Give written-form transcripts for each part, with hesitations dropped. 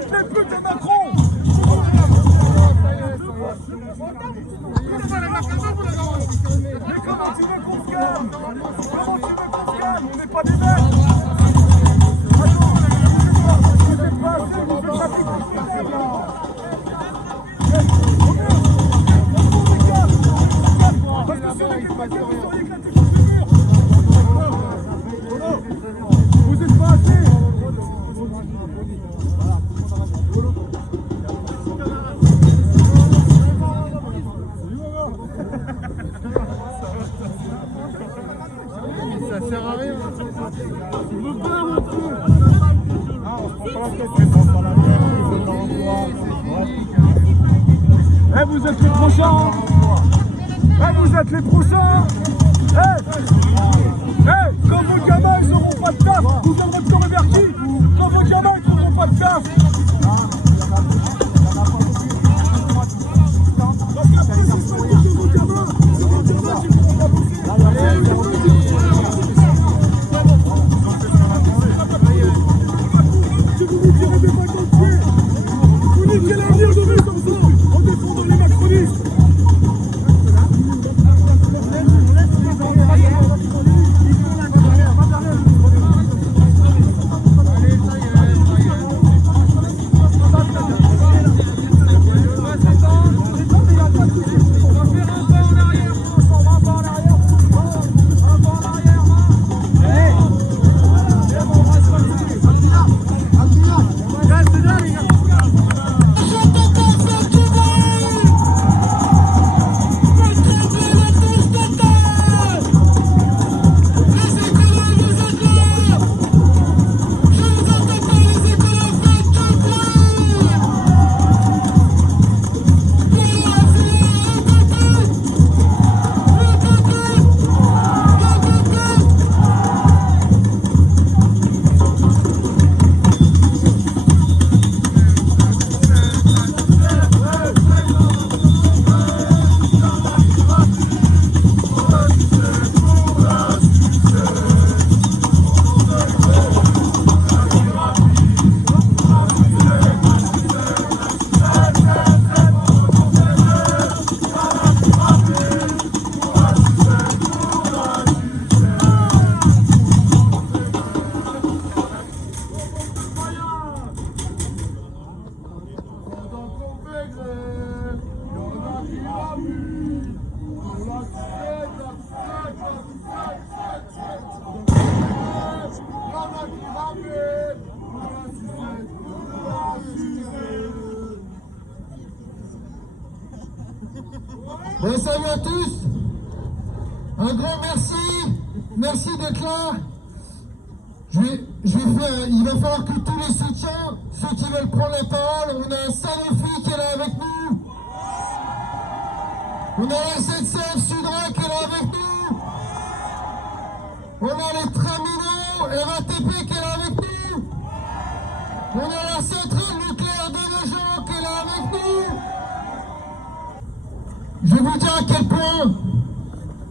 Faites les putes de Macron. Mais comment tu veux qu'on se calme? Comment tu veux qu'on se calme? On n'est pas des mecs. Vous êtes pas assez. Ça sert à rien. Eh, vous êtes les prochains. Eh, vous êtes les prochains. Eh, quand vos gamins ils n'auront pas de taf, vous allez votre corps vers qui? Quand vos gamins ils n'auront pas de taf. Parce qu'après c'est pas vos gamins. C'est vos gamins qui vont pas bouffer. Si vous nous tirez des balles dans le pied, vous niquez l'avenir de nous comme ça, en défendant les macronistes. Bon, salut à tous, un grand merci, merci d'être là. Il va falloir que tous les soutiens, ceux qui veulent prendre la parole, on a un Sanofi qui est là avec nous, on a la SNCF Sudra qui est là avec nous, on a les Tramino, RATP qui est là avec nous, on a la centrale nucléaire de Nogent qui est là avec nous. Je vais vous dire à quel point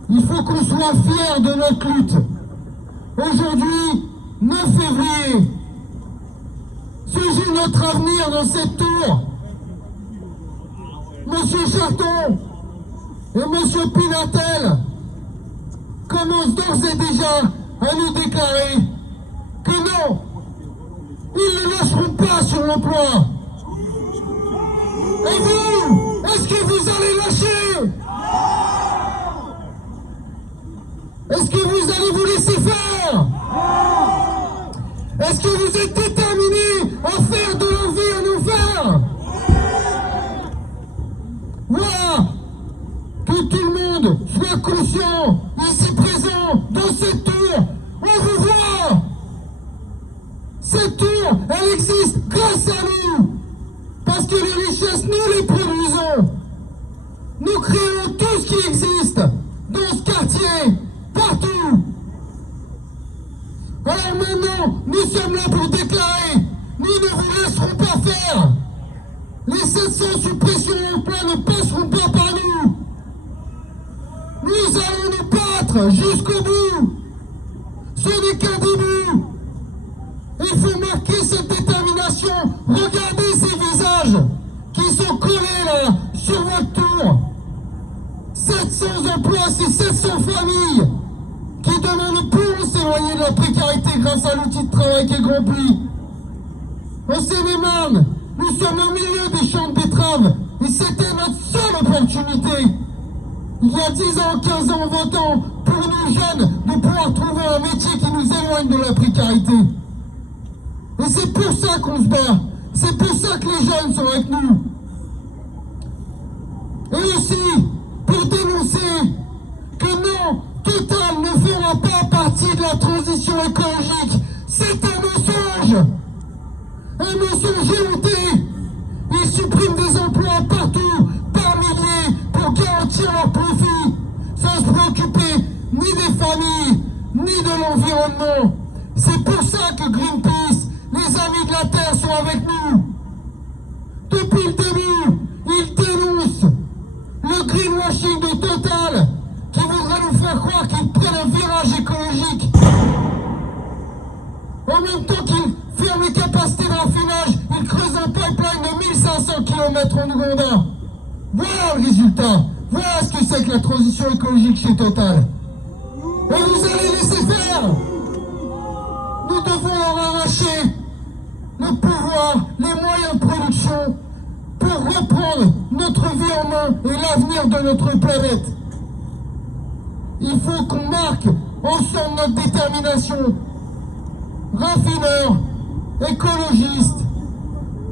il faut qu'on soit fiers de notre lutte. Aujourd'hui, 9 février, se joue notre avenir dans cette tour. Monsieur Charton et Monsieur Pinatel commencent d'ores et déjà à nous déclarer que non, ils ne lâcheront pas sur l'emploi. Et vous, est-ce que vous allez lâcher? Est-ce que vous allez vous laisser faire? Est-ce que vous êtes déterminés à faire de l'envie à nous faire? Voilà, que tout le monde soit conscient, ici présent, dans cette tour, on vous voit. Cette tour, elle existe grâce à nous. Parce que les richesses, nous les produisons. Nous créons tout ce qui existe dans ce quartier, partout. Alors maintenant, nous sommes là pour déclarer, nous ne vous laisserons pas faire. Les 700 suppressions d'emploi ne passeront pas par nous. Nous allons nous battre jusqu'au bout. Ce n'est qu'un début. Il faut marquer cette détermination. Regardez Sans emploi, c'est 700 familles qui demain ne pourront s'éloigner de la précarité grâce à l'outil de travail qui est Grand Puy. En Seine-et-Marne, nous sommes au milieu des champs de betteraves et c'était notre seule opportunité. Il y a 10 ans, 15 ans, 20 ans, pour nous jeunes, de pouvoir trouver un métier qui nous éloigne de la précarité. Et c'est pour ça qu'on se bat. C'est pour ça que les jeunes sont avec nous. Et aussi, pour dénoncer que non, Total ne fera pas partie de la transition écologique. C'est un mensonge. Un mensonge éhonté. Ils suppriment des emplois partout, par milliers, pour garantir leur profit, sans se préoccuper ni des familles, ni de l'environnement. C'est pour ça que Greenpeace, les amis de la Terre, sont avec nous. Depuis le début, ils dénoncent le greenwashing de Total, qui voudrait nous faire croire qu'ils prennent un virage écologique. En même temps qu'ils ferment les capacités de raffinage, ils creusent un pipeline de 1500 km en Ouganda. Voilà le résultat. Voilà ce que c'est que la transition écologique chez Total. Et vous allez laisser faire. Nous devons leur arracher le pouvoir, les moyens de production pour reprendre notre vie en main et l'avenir de notre planète. Il faut qu'on marque ensemble notre détermination. Raffineurs, écologistes,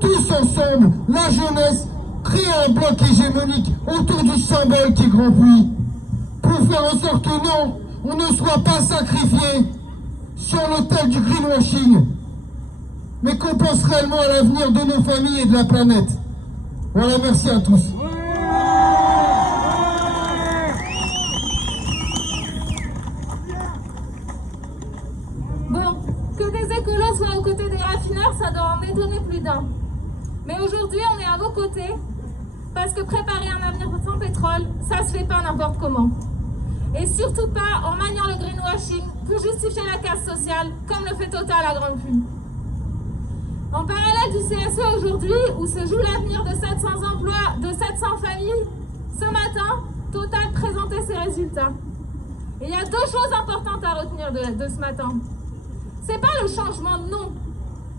tous ensemble, la jeunesse, créer un bloc hégémonique autour du symbole qui est Grand Puy, pour faire en sorte que non, on ne soit pas sacrifié sur l'autel du greenwashing, mais qu'on pense réellement à l'avenir de nos familles et de la planète. Voilà, merci à tous. Bon, que des écolos soient aux côtés des raffineurs, ça doit en étonner plus d'un. Mais aujourd'hui, on est à vos côtés, parce que préparer un avenir sans pétrole, ça se fait pas n'importe comment. Et surtout pas en maniant le greenwashing pour justifier la casse sociale, comme le fait Total à Grand Puy. En parallèle du CSE aujourd'hui, où se joue l'avenir de 700 emplois, de 700 familles, ce matin, Total présentait ses résultats. Et il y a deux choses importantes à retenir de ce matin. C'est pas le changement de nom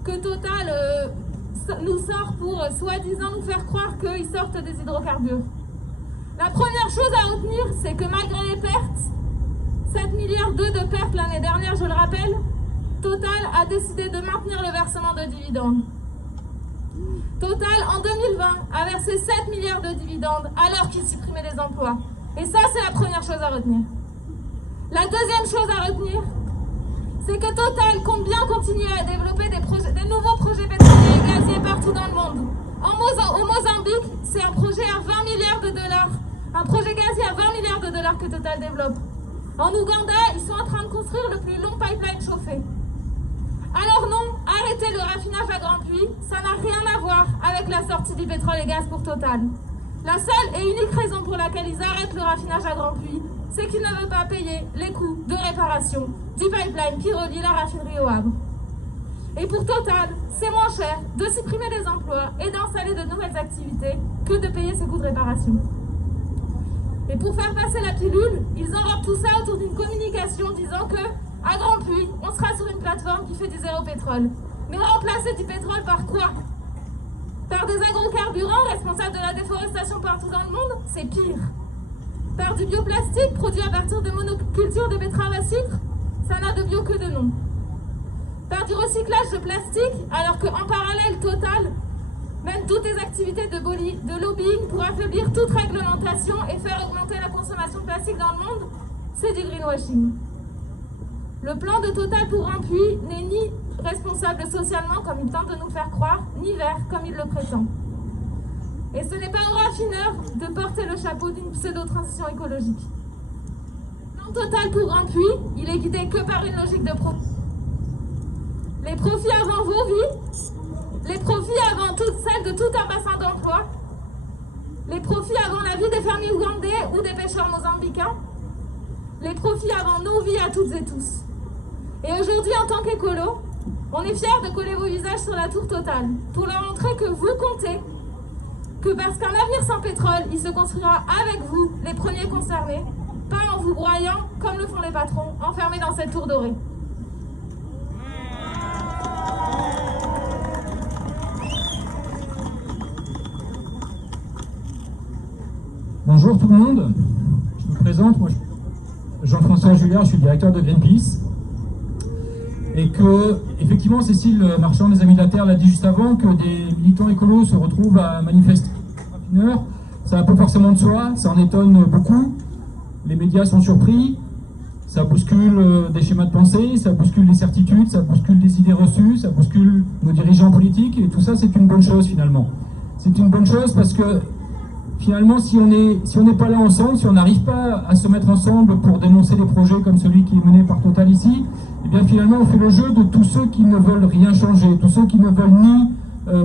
que Total nous sort pour soi-disant nous faire croire qu'ils sortent des hydrocarbures. La première chose à retenir, c'est que malgré les pertes, 7,2 milliards de pertes l'année dernière, je le rappelle, Total a décidé de maintenir le versement de dividendes. Total, en 2020, a versé 7 milliards de dividendes alors qu'il supprimait des emplois. Et ça, c'est la première chose à retenir. La deuxième chose à retenir, c'est que Total compte bien continuer à développer des nouveaux projets pétroliers et gaziers partout dans le monde. Au Mozambique, c'est un projet à 20 milliards de dollars, un projet gazier à 20 milliards de dollars que Total développe. En Ouganda, ils sont en train de construire le plus long pipeline chauffé. Alors non, arrêter le raffinage à Grand Puy, ça n'a rien à voir avec la sortie du pétrole et gaz pour Total. La seule et unique raison pour laquelle ils arrêtent le raffinage à Grand Puy, c'est qu'ils ne veulent pas payer les coûts de réparation du pipeline qui relie la raffinerie au Havre. Et pour Total, c'est moins cher de supprimer des emplois et d'installer de nouvelles activités que de payer ces coûts de réparation. Et pour faire passer la pilule, ils enrobent tout ça autour d'une communication disant que, à Grand Puy, on sera sur une plateforme qui fait du zéro pétrole. Mais remplacer du pétrole par quoi? Par des agrocarburants responsables de la déforestation partout dans le monde? C'est pire. Par du bioplastique produit à partir de monoculture de betteraves à sucre? Ça n'a de bio que de nom. Par du recyclage de plastique, alors qu'en parallèle, Total mène toutes les activités de lobbying pour affaiblir toute réglementation et faire augmenter la consommation de plastique dans le monde, c'est du greenwashing. Le plan de Total pour Grand Puy n'est ni responsable socialement, comme il tente de nous faire croire, ni vert, comme il le prétend. Et ce n'est pas aux raffineurs de porter le chapeau d'une pseudo-transition écologique. Le plan Total pour Grand Puy, il est guidé que par une logique de profit. Les profits avant vos vies, les profits avant celle de tout un bassin d'emploi, les profits avant la vie des fermiers ougandais ou des pêcheurs mozambicains, les profits avant nos vies à toutes et tous. Et aujourd'hui, en tant qu'écolo, on est fiers de coller vos visages sur la tour Total pour leur montrer que vous comptez, que parce qu'un avenir sans pétrole, il se construira avec vous, les premiers concernés, pas en vous broyant, comme le font les patrons, enfermés dans cette tour dorée. Bonjour tout le monde, je me présente, moi Jean-François Julliard, je suis directeur de Greenpeace. Et que, effectivement, Cécile Marchand des Amis de la Terre l'a dit juste avant, que des militants écolos se retrouvent à manifester une heure, ça n'a pas forcément de soi, ça en étonne beaucoup. Les médias sont surpris, ça bouscule des schémas de pensée, ça bouscule des certitudes, ça bouscule des idées reçues, ça bouscule nos dirigeants politiques, et tout ça c'est une bonne chose finalement. C'est une bonne chose parce que finalement, si on n'est pas là ensemble, si on n'arrive pas à se mettre ensemble pour dénoncer des projets comme celui qui est mené par Total ici, eh bien finalement on fait le jeu de tous ceux qui ne veulent rien changer, tous ceux qui ne veulent ni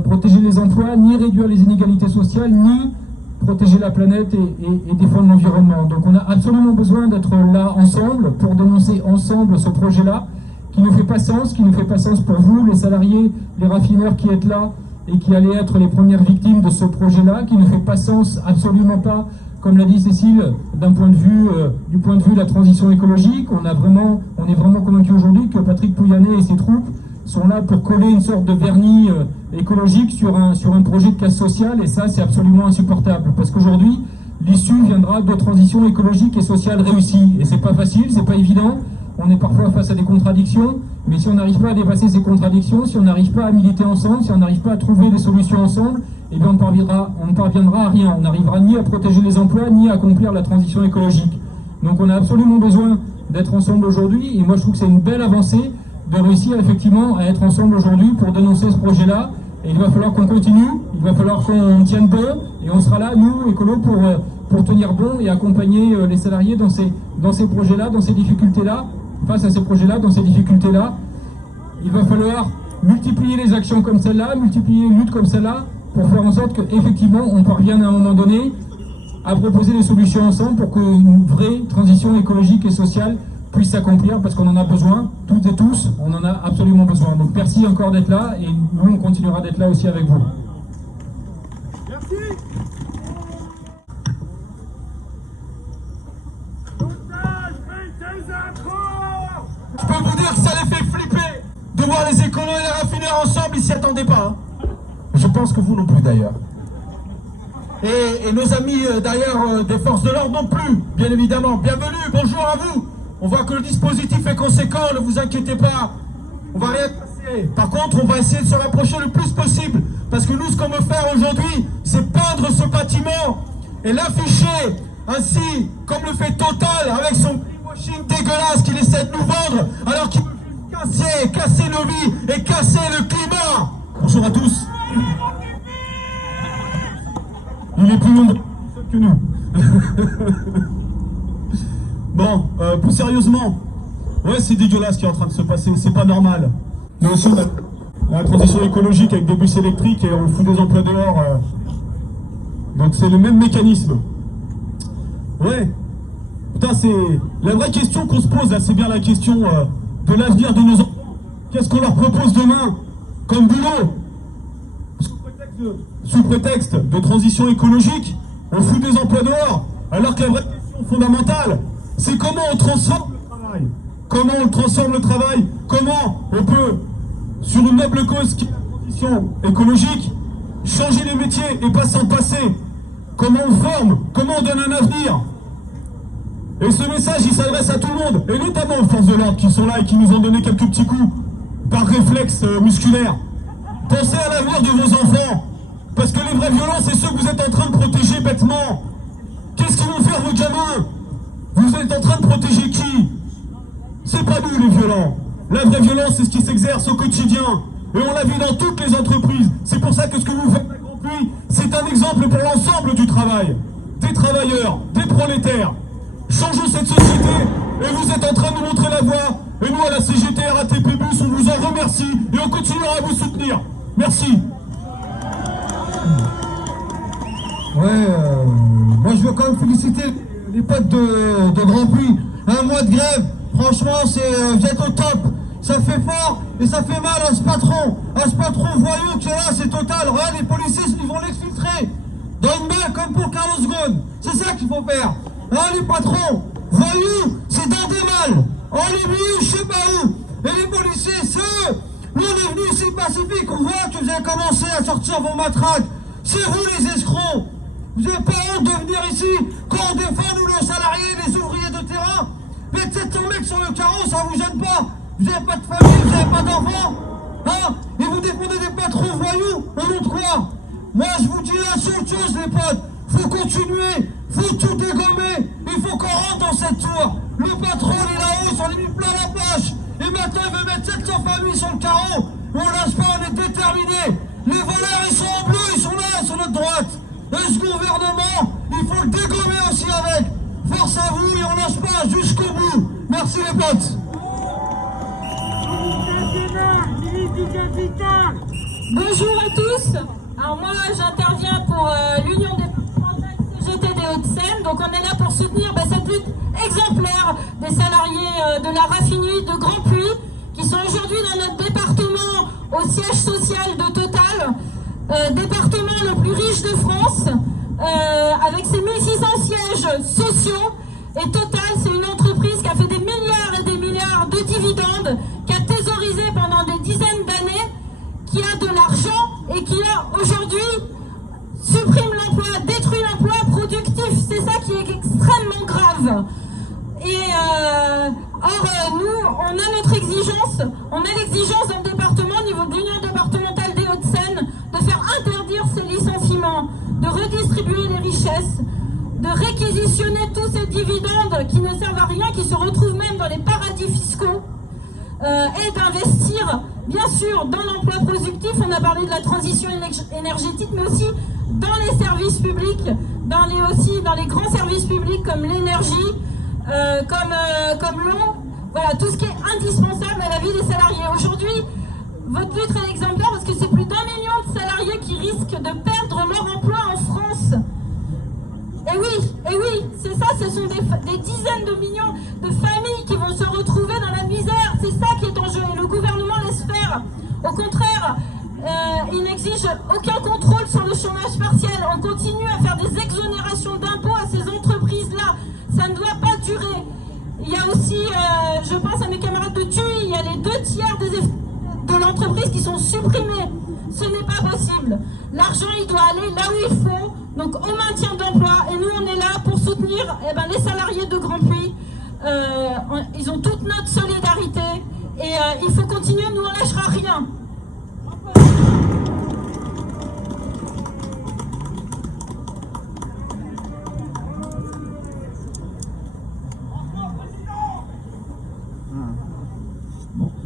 protéger les emplois, ni réduire les inégalités sociales, ni protéger la planète et défendre l'environnement. Donc on a absolument besoin d'être là ensemble pour dénoncer ensemble ce projet-là, qui ne fait pas sens, pour vous, les salariés, les raffineurs qui êtes là, et qui allaient être les premières victimes de ce projet-là, qui ne fait pas sens, absolument pas, comme l'a dit Cécile, du point de vue de la transition écologique. On est vraiment convaincu aujourd'hui que Patrick Pouyanné et ses troupes sont là pour coller une sorte de vernis écologique sur un projet de casse sociale, et ça c'est absolument insupportable, parce qu'aujourd'hui, l'issue viendra de transition écologique et sociale réussie, et c'est pas facile, c'est pas évident. On est parfois face à des contradictions, mais si on n'arrive pas à dépasser ces contradictions, si on n'arrive pas à militer ensemble, si on n'arrive pas à trouver des solutions ensemble, eh bien on ne parviendra à rien. On n'arrivera ni à protéger les emplois, ni à accomplir la transition écologique. Donc on a absolument besoin d'être ensemble aujourd'hui, et moi je trouve que c'est une belle avancée de réussir effectivement à être ensemble aujourd'hui pour dénoncer ce projet-là. Et il va falloir qu'on continue, il va falloir qu'on tienne bon, et on sera là, nous, écolos, pour tenir bon et accompagner les salariés dans ces projets-là, dans ces difficultés-là. Face à ces projets-là, dans ces difficultés-là, il va falloir multiplier les actions comme celle-là, multiplier les luttes comme celle-là, pour faire en sorte qu'effectivement on parvienne à un moment donné à proposer des solutions ensemble pour qu'une vraie transition écologique et sociale puisse s'accomplir, parce qu'on en a besoin, toutes et tous, on en a absolument besoin. Donc merci encore d'être là, et nous on continuera d'être là aussi avec vous. Merci. Je peux vous dire que ça les fait flipper de voir les écolos et les raffineurs ensemble, ils s'y attendaient pas. Hein. Je pense que vous non plus d'ailleurs. Et nos amis d'ailleurs des forces de l'ordre non plus, bien évidemment. Bienvenue, bonjour à vous. On voit que le dispositif est conséquent, ne vous inquiétez pas. On va rien passer. Par contre, on va essayer de se rapprocher le plus possible. Parce que nous, ce qu'on veut faire aujourd'hui, c'est peindre ce bâtiment et l'afficher ainsi, comme le fait Total avec son greenwashing dégueulasse qu'il essaie de nous vendre, alors qu'il veut casser nos vies et casser le climat. Bonjour à tous. Il est plus nombreux que nous. Bon, plus sérieusement, ouais, c'est dégueulasse ce qui est en train de se passer, c'est pas normal. Nous aussi, on a la transition écologique avec des bus électriques, et on fout des emplois dehors. Donc c'est le même mécanisme. Ouais. Putain, c'est la vraie question qu'on se pose là, c'est bien la question de l'avenir de nos enfants. Qu'est-ce qu'on leur propose demain comme boulot? Sous prétexte de transition écologique, on fout des emplois dehors, alors que la vraie question fondamentale, c'est comment on transforme le travail. Comment on transforme le travail? Comment on peut, sur une noble cause qui est la transition écologique, changer les métiers et pas s'en passer? Comment on forme? Comment on donne un avenir? Et ce message, il s'adresse à tout le monde, et notamment aux forces de l'ordre qui sont là et qui nous ont donné quelques petits coups par réflexe musculaire. Pensez à l'avenir de vos enfants, parce que les vrais violents, c'est ceux que vous êtes en train de protéger bêtement. Qu'est-ce qu'ils vont faire vos gamins? Vous êtes en train de protéger qui? C'est pas nous les violents. La vraie violence, c'est ce qui s'exerce au quotidien. Et on l'a vu dans toutes les entreprises. C'est pour ça que ce que vous faites à Grand Puy, c'est un exemple pour l'ensemble du travail. Des travailleurs, des prolétaires. Changeons cette société, et vous êtes en train de nous montrer la voie. Et nous, à la CGT RATP Bus, on vous en remercie, et on continuera à vous soutenir. Merci. Ouais, moi je veux quand même féliciter les potes de Grand Puy. Un mois de grève, franchement, vous êtes au top. Ça fait fort et ça fait mal à ce patron voyou qui est là, c'est Total. Regarde, les policiers, ils vont l'exfiltrer. Ouais, comme pour Carlos Ghosn. C'est ça qu'il faut faire. Hein, les patrons, voyous, c'est dans des malles. Oh, les milieux, je sais pas où. Et les policiers, ceux, nous on est venus ici pacifiques. On voit que vous avez commencé à sortir vos matraques. C'est vous les escrocs. Vous n'avez pas honte de venir ici quand on défend, nous, les salariés, les ouvriers de terrain. Mettre 700 mecs sur le carreau, ça vous gêne pas. Vous n'avez pas de famille, vous n'avez pas d'enfants. Hein? Et vous défendez des patrons voyous. Au nom de quoi? Moi, je vous dis la seule chose, les potes. Faut continuer. Faut tout dégommer. Il faut qu'on rentre dans cette tour. Le patron, il est là-haut, on lui mis plein la poche. Et maintenant, il veut mettre 700 familles sur le carreau. On lâche pas, on est déterminés. Les voleurs, ils sont en bleu, ils sont là, sur notre droite. Et ce gouvernement, il faut le dégommer aussi avec. Force à vous et on lâche pas jusqu'au bout. Merci les potes. Bonjour à tous. Alors moi j'interviens pour l'Union départementale CGT des Hauts-de-Seine. Donc on est là pour soutenir cette lutte exemplaire des salariés de la raffinerie de Grand Puy qui sont aujourd'hui dans notre département au siège social de Total, département le plus riche de France, avec ses 1600 sièges sociaux. Et Total, c'est une entreprise qui a fait des milliards et des milliards de dividendes, qui a thésaurisé pendant des dizaines d'années, qui a de l'argent et qui a aujourd'hui supprime l'emploi, détruit l'emploi productif. C'est ça qui est extrêmement grave. Et nous, on a notre exigence, on a l'exigence dans le département, au niveau de l'Union départementale des Hauts-de-Seine, de faire interdire ces licenciements, de redistribuer les richesses, de réquisitionner tous ces dividendes qui ne servent à rien, qui se retrouvent même dans les paradis fiscaux, et d'investir, bien sûr, dans l'emploi productif. On a parlé de la transition énergétique, mais aussi dans les services publics, dans les grands services publics comme l'énergie, comme l'eau, voilà, tout ce qui est indispensable à la vie des salariés. Aujourd'hui, votre lutte est exemplaire parce que c'est plus d'1 million de salariés qui risquent de perdre leur emploi en France. Et oui, c'est ça, ce sont des dizaines de millions de familles qui vont se retrouver dans la misère. C'est ça qui est en jeu. Et le gouvernement laisse faire. Au contraire, il n'exige aucun contrôle sur le chômage partiel. On continue à faire des exonérations d'impôts à ces entreprises-là. Ça ne doit pas durer. Il y a aussi, je pense à mes camarades de TUI, il y a les 2/3 de l'entreprise qui sont supprimés. Ce n'est pas possible. L'argent, il doit aller là où il faut, donc au maintien d'emploi. Et nous, on est là pour soutenir les salariés de Grand Puy. Ils ont toute notre solidarité. Et il faut continuer, nous, on ne lâchera rien.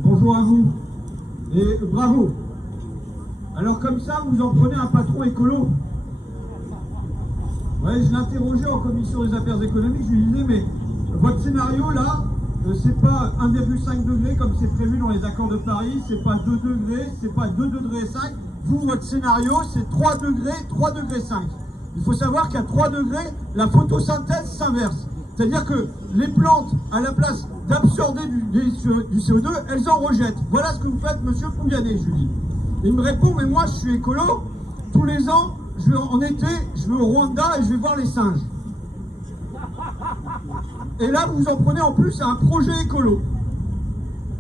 Bonjour à vous et bravo. Alors comme ça, vous en prenez un patron écolo. Ouais, je l'interrogeais en commission des affaires économiques, je lui disais, mais votre scénario là, c'est pas 1,5 degré comme c'est prévu dans les accords de Paris, c'est pas 2 degrés, c'est pas 2 degrés 5. Vous, votre scénario, c'est 3 degrés, 3 degrés 5. Il faut savoir qu'à 3 degrés, la photosynthèse s'inverse. C'est-à-dire que les plantes, à la place d'absorber du CO2, elles en rejettent. Voilà ce que vous faites, monsieur Pouyanné, je lui dis. Il me répond, mais moi je suis écolo, tous les ans, en été, je vais au Rwanda et je vais voir les singes. Et là, vous en prenez en plus à un projet écolo.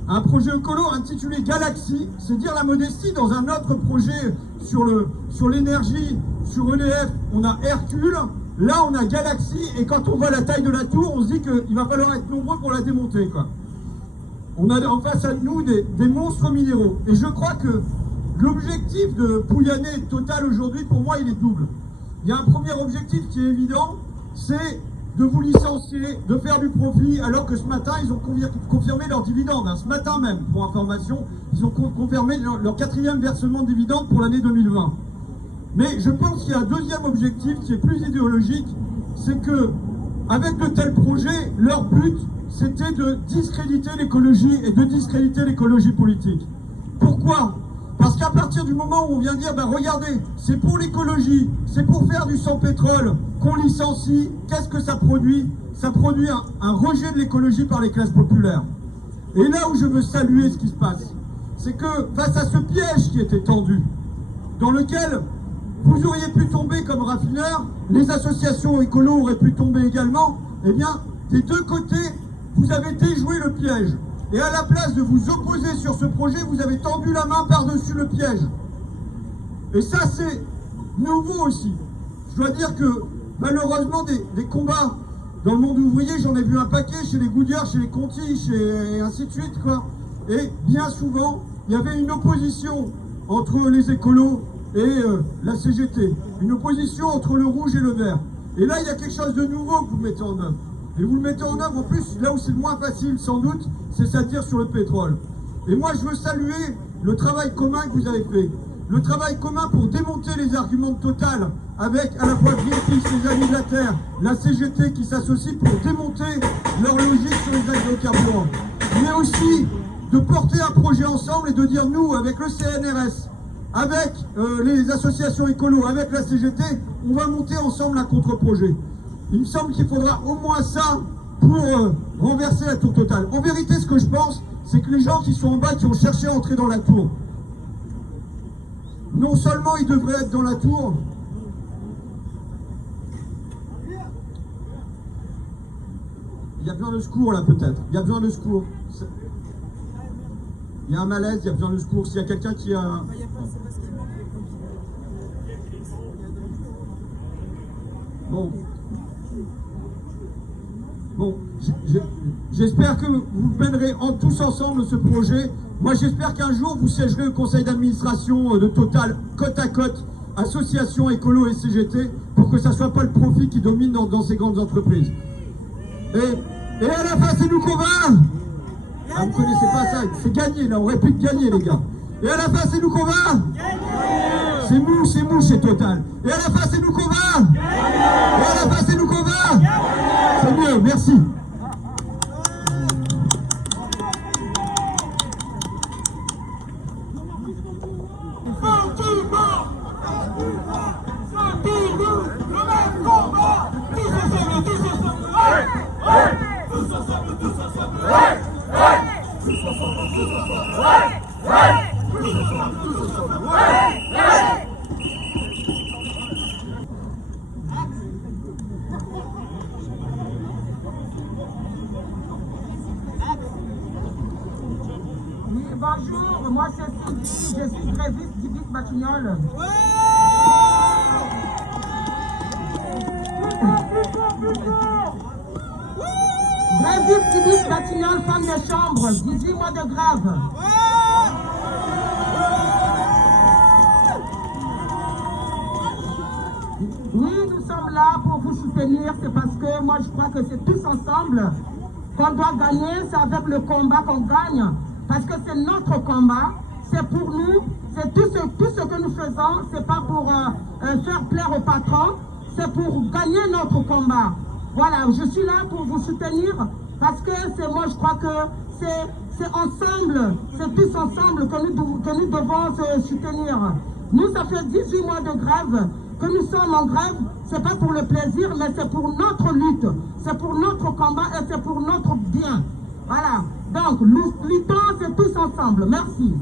Un projet écolo intitulé Galaxy, c'est dire la modestie. Dans un autre projet sur l'énergie, sur EDF, on a Hercule. Là, on a Galaxy, et quand on voit la taille de la tour, on se dit qu'il va falloir être nombreux pour la démonter, quoi. On a en face à nous des monstres minéraux. Et je crois que l'objectif de Pouyanné et de Total aujourd'hui, pour moi, il est double. Il y a un premier objectif qui est évident, c'est de vous licencier, de faire du profit, alors que ce matin, ils ont confirmé leurs dividendes. Ce matin même, pour information, ils ont confirmé leur 4e versement de dividendes pour l'année 2020. Mais je pense qu'il y a un deuxième objectif qui est plus idéologique, c'est que, avec de tels projets, leur but, c'était de discréditer l'écologie et de discréditer l'écologie politique. Pourquoi ? Parce qu'à partir du moment où on vient dire, regardez, c'est pour l'écologie, c'est pour faire du sans pétrole qu'on licencie, qu'est-ce que ça produit ? Ça produit un rejet de l'écologie par les classes populaires. Et là où je veux saluer ce qui se passe, c'est que face à ce piège qui était tendu, dans lequel vous auriez pu tomber comme raffineur, les associations écolos auraient pu tomber également. Eh bien, des deux côtés, vous avez déjoué le piège. Et à la place de vous opposer sur ce projet, vous avez tendu la main par-dessus le piège. Et ça, c'est nouveau aussi. Je dois dire que, malheureusement, des combats dans le monde ouvrier, j'en ai vu un paquet chez les Goodyear, chez les Conti, et ainsi de suite, quoi. Et bien souvent, il y avait une opposition entre les écolos et la CGT. Une opposition entre le rouge et le vert. Et là, il y a quelque chose de nouveau que vous mettez en œuvre. Et vous le mettez en œuvre, en plus, là où c'est le moins facile, sans doute, c'est-à-dire sur le pétrole. Et moi, je veux saluer le travail commun que vous avez fait. Le travail commun pour démonter les arguments de Total, avec à la fois Greenpeace, les Amis de la Terre, la CGT qui s'associent pour démonter leur logique sur les hydrocarbures. Mais aussi de porter un projet ensemble et de dire, nous, avec le CNRS, avec les associations écolos, avec la CGT, on va monter ensemble un contre-projet. Il me semble qu'il faudra au moins ça pour renverser la tour Total. En vérité, ce que je pense, c'est que les gens qui sont en bas, qui ont cherché à entrer dans la tour, non seulement ils devraient être dans la tour, il y a besoin de secours là peut-être, il y a besoin de secours. Il y a un malaise, il y a besoin de secours. S'il y a quelqu'un qui a... Bon, j'espère que vous mènerez tous ensemble ce projet. Moi, j'espère qu'un jour, vous siégerez au conseil d'administration de Total, côte à côte, association écolo et CGT, pour que ça ne soit pas le profit qui domine dans ces grandes entreprises. Et à la fin, c'est nous qu'on va. Ah, vous ne connaissez pas ça, c'est gagné, là, on répète gagner, les gars. Et à la fin, c'est nous qu'on va. C'est mou chez Total. Et à la fin, c'est nous qu'on va. Et à la fin, c'est nous qu'on va. C'est mieux, merci. Bonjour, moi c'est Cindy, je suis gréviste du BIC Batignolles. Gréviste du BIC Batignolles, femme de chambre, 18 mois de grève. Oui, nous sommes là pour vous soutenir, c'est parce que moi je crois que c'est tous ensemble qu'on doit gagner, c'est avec le combat qu'on gagne. Parce que c'est notre combat, c'est pour nous, c'est tout ce que nous faisons, c'est pas pour faire plaire aux patrons, c'est pour gagner notre combat. Voilà, je suis là pour vous soutenir, parce que moi je crois que c'est ensemble, c'est tous ensemble que nous devons se soutenir. Nous, ça fait 18 mois de grève, que nous sommes en grève, c'est pas pour le plaisir, mais c'est pour notre lutte, c'est pour notre combat et c'est pour notre bien. Voilà, donc nous luttons, c'est tous ensemble. Merci.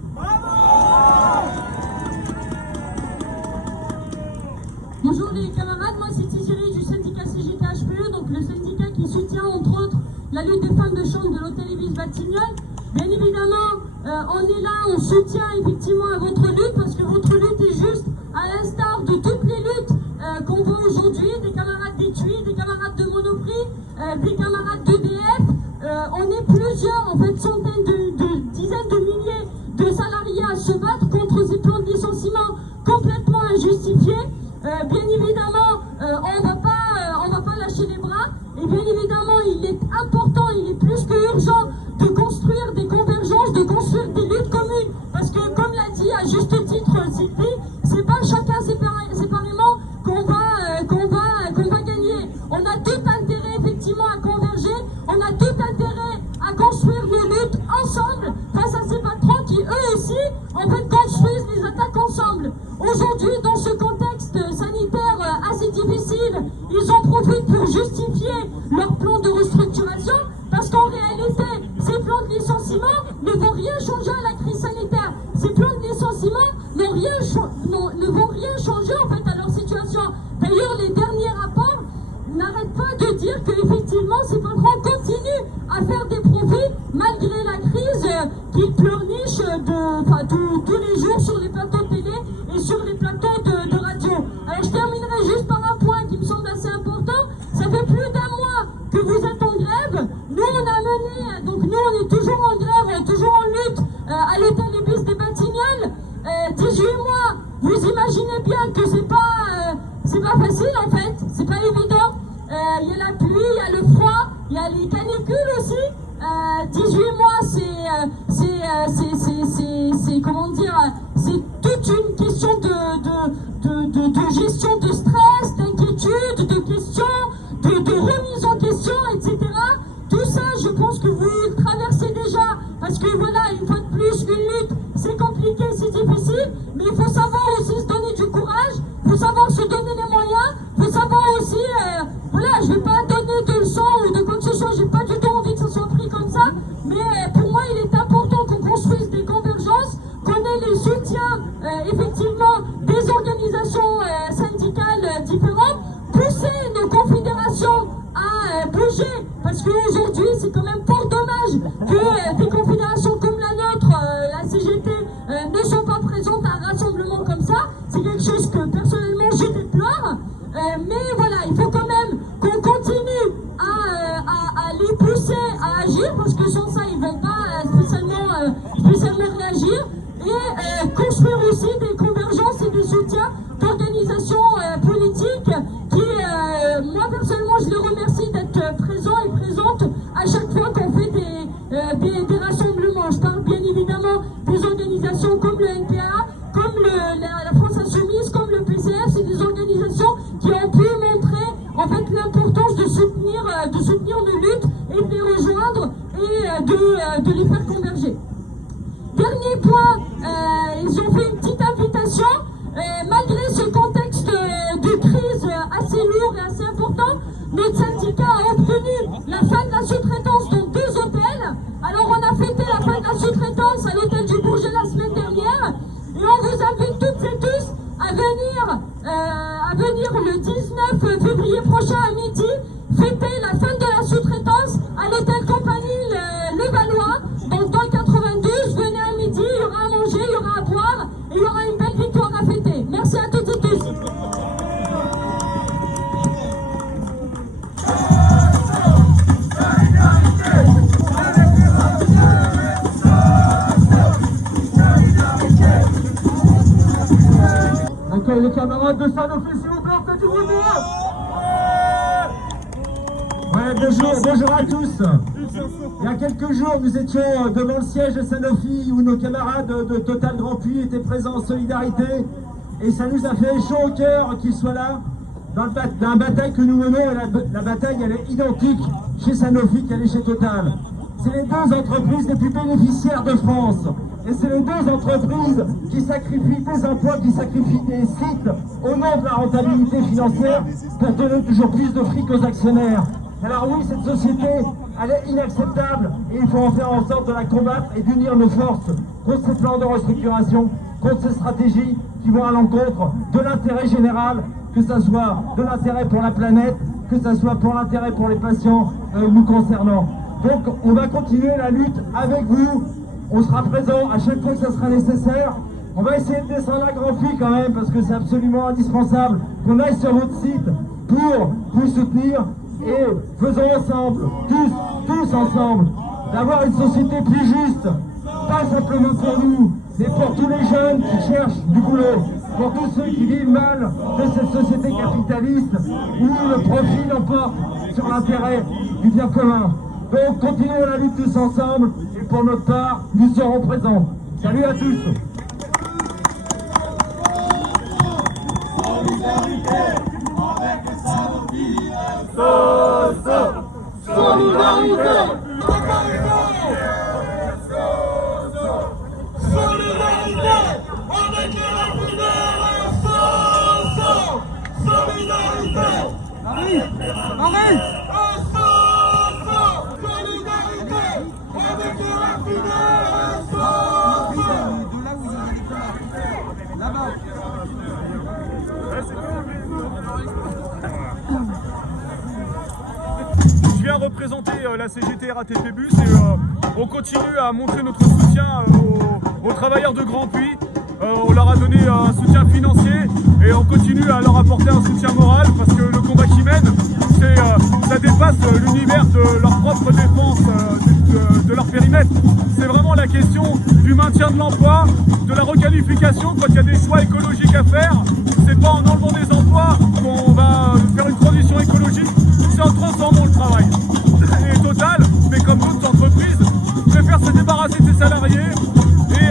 Bonjour les camarades, moi c'est Thierry du syndicat CGT-HPE, donc le syndicat qui soutient entre autres la lutte des femmes de chambre de l'hôtel Ibis Batignolles. Bien évidemment, on est là, on soutient effectivement votre lutte parce que votre lutte est juste à l'instar de toutes les luttes qu'on voit aujourd'hui, des camarades d'Étui, des camarades de Monoprix, des camarades d'EDF. On est plusieurs, en fait, centaines dizaines de milliers de salariés à se battre contre ces plans de licenciement complètement injustifiés. Bien évidemment, on va pas lâcher les bras. Et bien évidemment, il est important, il est plus que urgent de construire des convergences, de construire des luttes communes. Parce que, comme l'a dit à juste titre Sylvie, c'est pas chacun séparément qu'on va gagner. On a tout intérêt effectivement à converger, on a tout intérêt à construire nos luttes ensemble face à ces patrons qui eux aussi en fait construisent les attaques ensemble. Aujourd'hui, dans ce contexte sanitaire assez difficile, ils en profitent pour justifier leur plan de restructuration parce qu'en réalité, ces plans de licenciement ne vont rien changer à la crise sanitaire. Ces plans de licenciement n'ont rien changé qu'effectivement ces patrons continuent à faire des profits malgré la crise qu'ils pleurnichent tous les jours sur les plateaux de télé et sur les plateaux de radio. Alors je terminerai juste par un point qui me semble assez important. Ça fait plus d'un mois que vous êtes en grève. Nous on a mené, donc nous on est toujours en grève, toujours en lutte à l'hôtel Ibis des Batignolles. 18 mois, vous imaginez bien que c'est pas facile en fait, c'est pas évident. Il y a la pluie, il y a le froid, il y a les canicules aussi. 18 mois, c'est comment dire, c'est toute une question de gestion de stress, d'inquiétude, de questions, de remise en question, etc. Tout ça, je pense que vous le traversez déjà, parce que voilà, une fois de plus, une lutte, c'est compliqué, c'est difficile, mais il faut savoir aussi se donner du courage, il faut savoir se donner les moyens, il faut savoir aussi, voilà, je ne vais pas donner de leçons ou de quoi que ce soit, j'ai pas du tout envie que ça soit pris comme ça, mais pour moi, il est important qu'on construise des convergences, qu'on ait les soutiens, effectivement, des organisations syndicales différentes, pousser nos confédérations à bouger, parce qu'aujourd'hui c'est quand même fort dommage que des confédérations comme la nôtre, la CGT, ne sont pas présentes à un rassemblement comme ça. C'est quelque chose que personnellement je déplore, mais voilà, il faut quand même qu'on continue à les pousser à agir, parce que sans ça ils ne vont pas spécialement réagir, et construire aussi des convergences et des soutiens d'organisations politiques qui, moi personnellement, je les remercie d'être présents et présentes à chaque fois qu'on fait des rassemblements. Je parle bien évidemment des organisations comme le NPA, comme la France Insoumise, comme le PCF. C'est des organisations qui ont pu montrer en fait l'importance de soutenir nos luttes et de les rejoindre et de les faire converger. Dernier point, ils ont fait une petite invitation. Malgré ce contexte de crise assez lourd et assez important, notre syndicat a obtenu la fin de la sous-traitance dans 2 hôtels. Alors on a fêté la fin de la sous-traitance à l'hôtel du Bourget la semaine dernière, et on vous invite toutes et tous à venir le 19 février prochain à midi fêter la fin de la sous-traitance à l'hôtel Compagnie Le Valois. Donc dans le 92, venez à midi, il y aura à manger, il y aura à boire et il y aura une belle victoire à fêter. Merci à toutes et tous. Accueille les camarades de Sanofi, s'il vous plaît, faites du bruit. Ouais, bonjour à tous. Il y a quelques jours, nous étions devant le siège de Sanofi où nos camarades de Total Grand Puy étaient présents en solidarité, et ça nous a fait chaud au cœur qu'ils soient là dans la bataille que nous menons. La bataille, elle est identique chez Sanofi qu'elle est chez Total. C'est les 2 entreprises les plus bénéficiaires de France. Et c'est les 2 entreprises qui sacrifient des emplois, qui sacrifient des sites au nom de la rentabilité financière pour donner toujours plus de fric aux actionnaires. Alors oui, cette société, elle est inacceptable, et il faut en faire en sorte de la combattre et d'unir nos forces contre ces plans de restructuration, contre ces stratégies qui vont à l'encontre de l'intérêt général, que ce soit de l'intérêt pour la planète, que ce soit pour l'intérêt pour les patients nous concernant. Donc on va continuer la lutte avec vous, on sera présent à chaque fois que ça sera nécessaire. On va essayer de descendre à Grand-Puy quand même, parce que c'est absolument indispensable qu'on aille sur votre site pour vous soutenir, et faisons ensemble, tous ensemble, d'avoir une société plus juste, pas simplement pour nous, mais pour tous les jeunes qui cherchent du boulot, pour tous ceux qui vivent mal de cette société capitaliste où le profit l'emporte sur l'intérêt du bien commun. Donc continuons la lutte tous ensemble, et pour notre part, nous serons présents. Salut à tous. Solidarité avec les Sanofi. Solidarité. Solidarité avec les raffineurs. Solidarité. Arrête. Avec les raffineurs. De là où ils ont dit là-bas. vient représenter la CGT RATP Bus et on continue à montrer notre soutien aux travailleurs de Grand Puy. On leur a donné un soutien financier et on continue à leur apporter un soutien moral parce que le combat qu'ils mènent, ça dépasse l'univers de leur propre défense, de leur périmètre. C'est vraiment la question du maintien de l'emploi, de la requalification quand il y a des choix écologiques à faire. C'est pas en enlevant des emplois qu'on va faire une transition écologique, c'est en transformant le travail. Et Total, mais comme d'autres entreprises, préfère se débarrasser de ses salariés et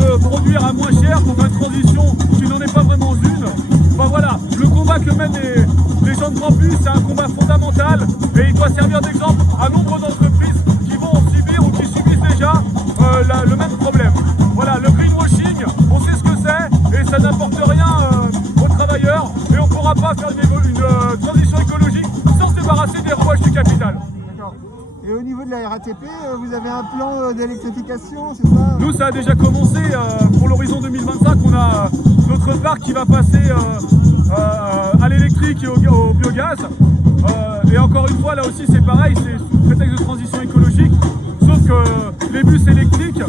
de produire à moins cher pour faire une transition qui n'en est pas vraiment une. Enfin voilà, le combat que mènent les gens de Grand Puy, c'est un combat fondamental et il doit servir d'exemple à nombre d'entreprises qui vont subir ou qui subissent déjà le même problème. Voilà, le greenwashing, on sait ce que c'est et ça n'apporte rien aux travailleurs et on ne pourra pas faire une transition écologique sans se débarrasser des rouages du capital. Et au niveau de la RATP, vous avez un plan d'électrification, c'est ça? Nous, ça a déjà commencé pour l'horizon 2025. On a notre parc qui va passer à l'électrique et au biogaz. Et encore une fois, là aussi, c'est pareil, c'est sous prétexte de transition écologique. Sauf que les bus électriques,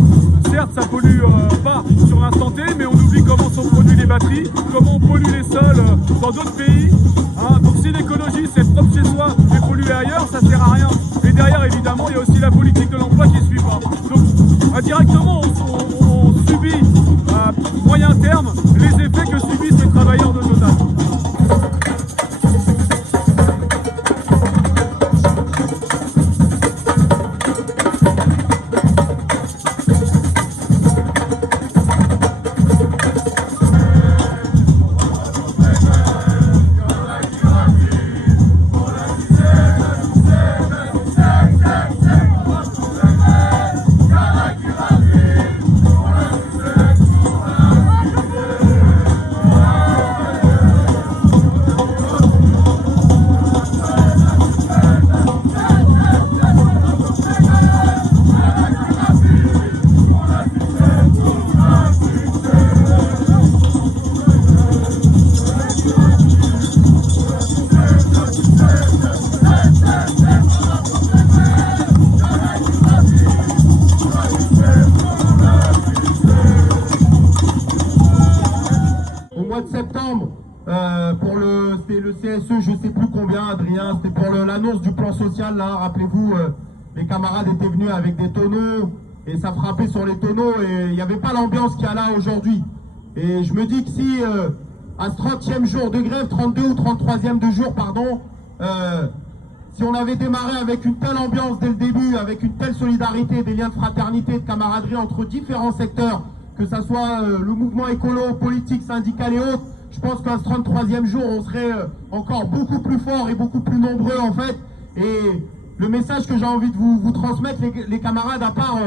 certes, ça pollue pas sur l'instant T, mais on oublie comment sont produits les batteries, comment on pollue les sols dans d'autres pays. Hein. Donc si l'écologie, c'est propre chez soi et polluer ailleurs, ça sert à rien. Et derrière, évidemment, il y a aussi la politique de l'emploi qui ne suit pas. Donc, indirectement, on subit à moyen terme les effets que subissent les travailleurs de Total. C'était le CSE, je ne sais plus combien, Adrien, c'était pour l'annonce du plan social, là, rappelez-vous, les camarades étaient venus avec des tonneaux, et ça frappait sur les tonneaux, et il n'y avait pas l'ambiance qu'il y a là aujourd'hui. Et je me dis que si, à ce 30e jour de grève, 32 ou 33e de jour, pardon, si on avait démarré avec une telle ambiance dès le début, avec une telle solidarité, des liens de fraternité, de camaraderie entre différents secteurs, que ça soit le mouvement écolo, politique, syndical et autres, je pense qu'à ce 33e jour, on serait encore beaucoup plus fort et beaucoup plus nombreux en fait. Et le message que j'ai envie de vous transmettre, les camarades, à part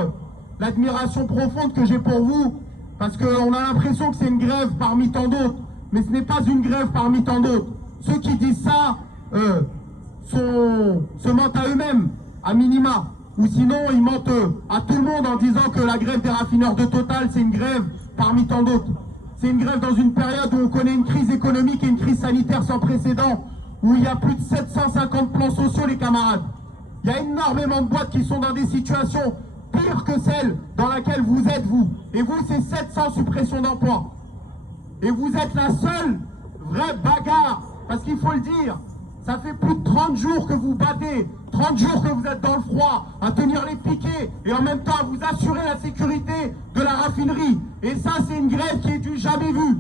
l'admiration profonde que j'ai pour vous, parce qu'on a l'impression que c'est une grève parmi tant d'autres, mais ce n'est pas une grève parmi tant d'autres. Ceux qui disent ça se mentent à eux-mêmes, à minima. Ou sinon, ils mentent à tout le monde en disant que la grève des raffineurs de Total, c'est une grève parmi tant d'autres. C'est une grève dans une période où on connaît une crise économique et une crise sanitaire sans précédent, où il y a plus de 750 plans sociaux, les camarades. Il y a énormément de boîtes qui sont dans des situations pires que celles dans laquelle vous êtes, vous. Et vous, c'est 700 suppressions d'emplois. Et vous êtes la seule vraie bagarre, parce qu'il faut le dire, ça fait plus de 30 jours que vous battez, 30 jours que vous êtes dans le froid, à tenir les piquets, et en même temps à vous assurer la sécurité de la raffinerie. Et ça, c'est une grève qui est du jamais vu.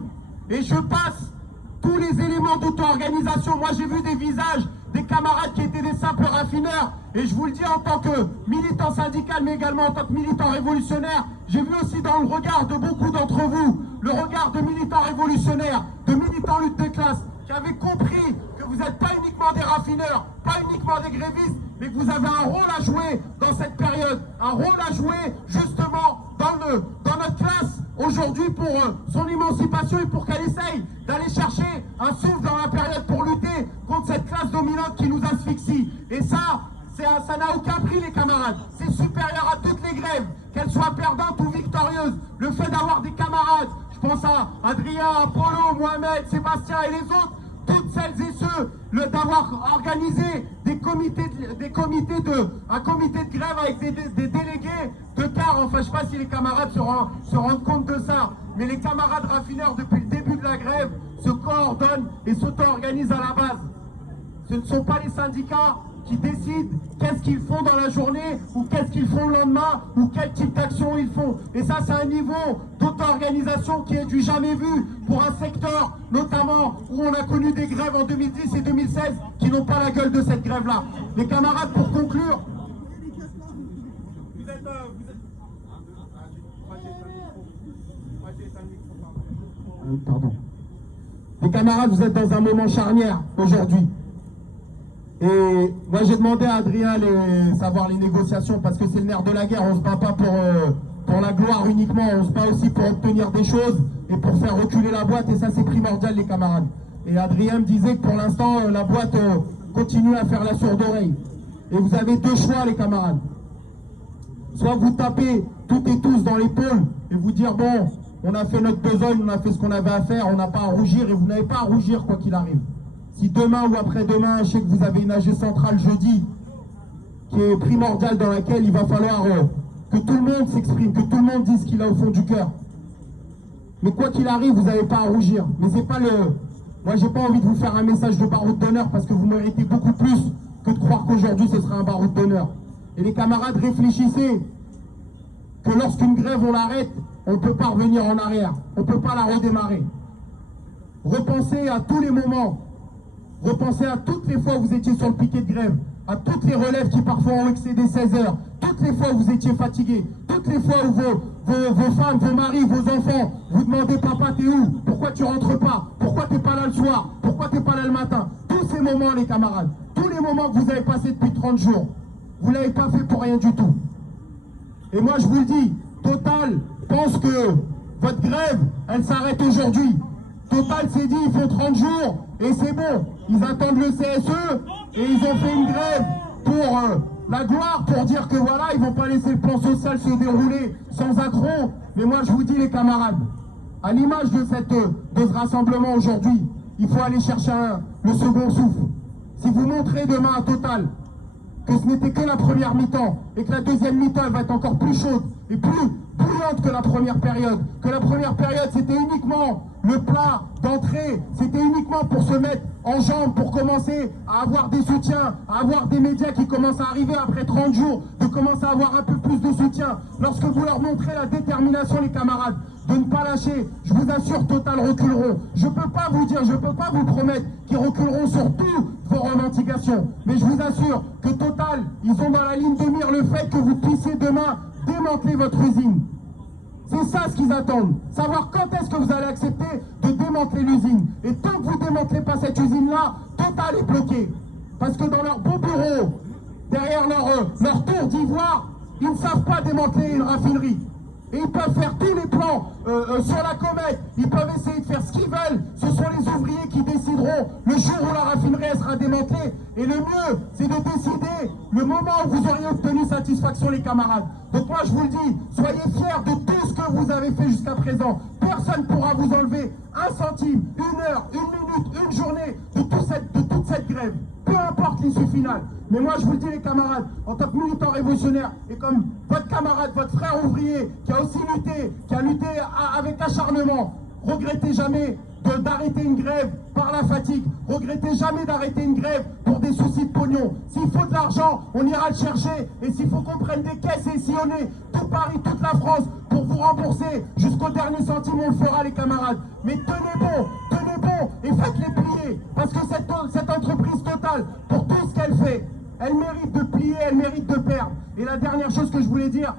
Et je passe tous les éléments d'auto-organisation. Moi, j'ai vu des visages, des camarades qui étaient des simples raffineurs. Et je vous le dis en tant que militant syndical, mais également en tant que militant révolutionnaire, j'ai vu aussi dans le regard de beaucoup d'entre vous, le regard de militants révolutionnaires, de militants lutte des classes, qui avaient compris que vous n'êtes pas uniquement des raffineurs, pas uniquement des grévistes, mais que vous avez un rôle à jouer dans cette période, un rôle à jouer justement dans notre classe aujourd'hui pour son émancipation et pour qu'elle essaye d'aller chercher un souffle dans la période pour lutter contre cette classe dominante qui nous asphyxie. Et ça n'a aucun prix, les camarades. C'est supérieur à toutes les grèves, qu'elles soient perdantes ou victorieuses. Le fait d'avoir des camarades, je pense à Adrien, Apollo, Mohamed, Sébastien et les autres, toutes toutes celles et ceux d'avoir organisé un comité de grève avec des délégués de car. Enfin, je ne sais pas si les camarades se rendent compte de ça, mais les camarades raffineurs, depuis le début de la grève, se coordonnent et s'auto-organisent à la base. Ce ne sont pas les syndicats qui décident qu'est-ce qu'ils font dans la journée ou qu'est-ce qu'ils font le lendemain ou quel type d'action ils font. Et ça, c'est un niveau d'auto-organisation qui est du jamais vu pour un secteur, notamment où on a connu des grèves en 2010 et 2016 qui n'ont pas la gueule de cette grève-là. Les camarades, pour conclure, pardon. Les camarades, vous êtes dans un moment charnière aujourd'hui. Et moi j'ai demandé à Adrien savoir les négociations parce que c'est le nerf de la guerre. On se bat pas pour la gloire uniquement, on se bat aussi pour obtenir des choses et pour faire reculer la boîte, et ça c'est primordial les camarades. Et Adrien me disait que pour l'instant la boîte continue à faire la sourde oreille. Et vous avez deux choix les camarades. Soit vous tapez toutes et tous dans l'épaule et vous dire bon, on a fait notre besogne, on a fait ce qu'on avait à faire, on n'a pas à rougir, et vous n'avez pas à rougir quoi qu'il arrive. Si demain ou après-demain, je sais que vous avez une AG centrale jeudi, qui est primordiale, dans laquelle il va falloir que tout le monde s'exprime, que tout le monde dise ce qu'il a au fond du cœur. Mais quoi qu'il arrive, vous n'avez pas à rougir. Mais c'est pas le... Moi, j'ai pas envie de vous faire un message de baroud d'honneur parce que vous méritez beaucoup plus que de croire qu'aujourd'hui, ce sera un baroud d'honneur. Et les camarades, réfléchissez que lorsqu'une grève, on l'arrête, on ne peut pas revenir en arrière. On ne peut pas la redémarrer. Repensez à tous les moments. Repensez à toutes les fois où vous étiez sur le piquet de grève, à toutes les relèves qui parfois ont excédé 16 heures, toutes les fois où vous étiez fatigué, toutes les fois où vos femmes, vos maris, vos enfants vous demandaient papa t'es où? Pourquoi tu rentres pas? Pourquoi t'es pas là le soir? Pourquoi t'es pas là le matin? Tous ces moments les camarades, tous les moments que vous avez passés depuis 30 jours, vous l'avez pas fait pour rien du tout. Et moi je vous le dis, Total pense que votre grève, elle s'arrête aujourd'hui. Total s'est dit, ils font 30 jours et c'est bon. Ils attendent le CSE et ils ont fait une grève pour la gloire, pour dire que voilà, ils vont pas laisser le plan social se dérouler sans accroc. Mais moi je vous dis les camarades, à l'image de ce rassemblement aujourd'hui, il faut aller chercher le second souffle. Si vous montrez demain à Total que ce n'était que la première mi-temps et que la deuxième mi-temps elle va être encore plus chaude et plus bouillante que la première période, c'était uniquement le plat d'entrée, c'était uniquement pour se mettre en jambes, pour commencer à avoir des soutiens, à avoir des médias qui commencent à arriver après 30 jours, de commencer à avoir un peu plus de soutien. Lorsque vous leur montrez la détermination les camarades, de ne pas lâcher, je vous assure, Total reculeront. Je peux pas vous dire, je peux pas vous promettre qu'ils reculeront sur toutes vos revendications, mais je vous assure que Total, ils ont dans la ligne de mire le fait que vous puissiez demain démanteler votre usine. C'est ça ce qu'ils attendent. Savoir quand est-ce que vous allez accepter de démanteler l'usine. Et tant que vous ne démantelez pas cette usine-là, Total est bloqué. Parce que dans leur beau bureau, derrière leur tour d'ivoire, ils ne savent pas démanteler une raffinerie. Et ils peuvent faire tous les plans sur la comète. Ils peuvent essayer de faire ce qu'ils veulent. Ce sont les ouvriers qui décideront le jour où la raffinerie elle sera démantelée. Et le mieux, c'est de décider le moment où vous auriez obtenu satisfaction, les camarades. Donc moi, je vous le dis, soyez fiers de tout ce que vous avez fait jusqu'à présent. Personne ne pourra vous enlever un centime, une heure, une minute, une journée de toute cette grève. Peu importe l'issue finale. Mais moi, je vous le dis, les camarades, en tant que militant révolutionnaire, et comme votre camarade, votre frère ouvrier, qui a aussi lutté, avec acharnement, regrettez jamais d'arrêter une grève par la fatigue. Regrettez jamais d'arrêter une grève pour des soucis de pognon. S'il faut de l'argent, on ira le chercher. Et s'il faut qu'on prenne des caisses et sillonner tout Paris, toute la France, pour vous rembourser jusqu'au dernier centime, on le fera, les camarades. Mais tenez bon et faites-les plier. Parce que cette entreprise Total, pour tout ce qu'elle fait, elle mérite de plier, elle mérite de perdre. Et la dernière chose que je voulais dire,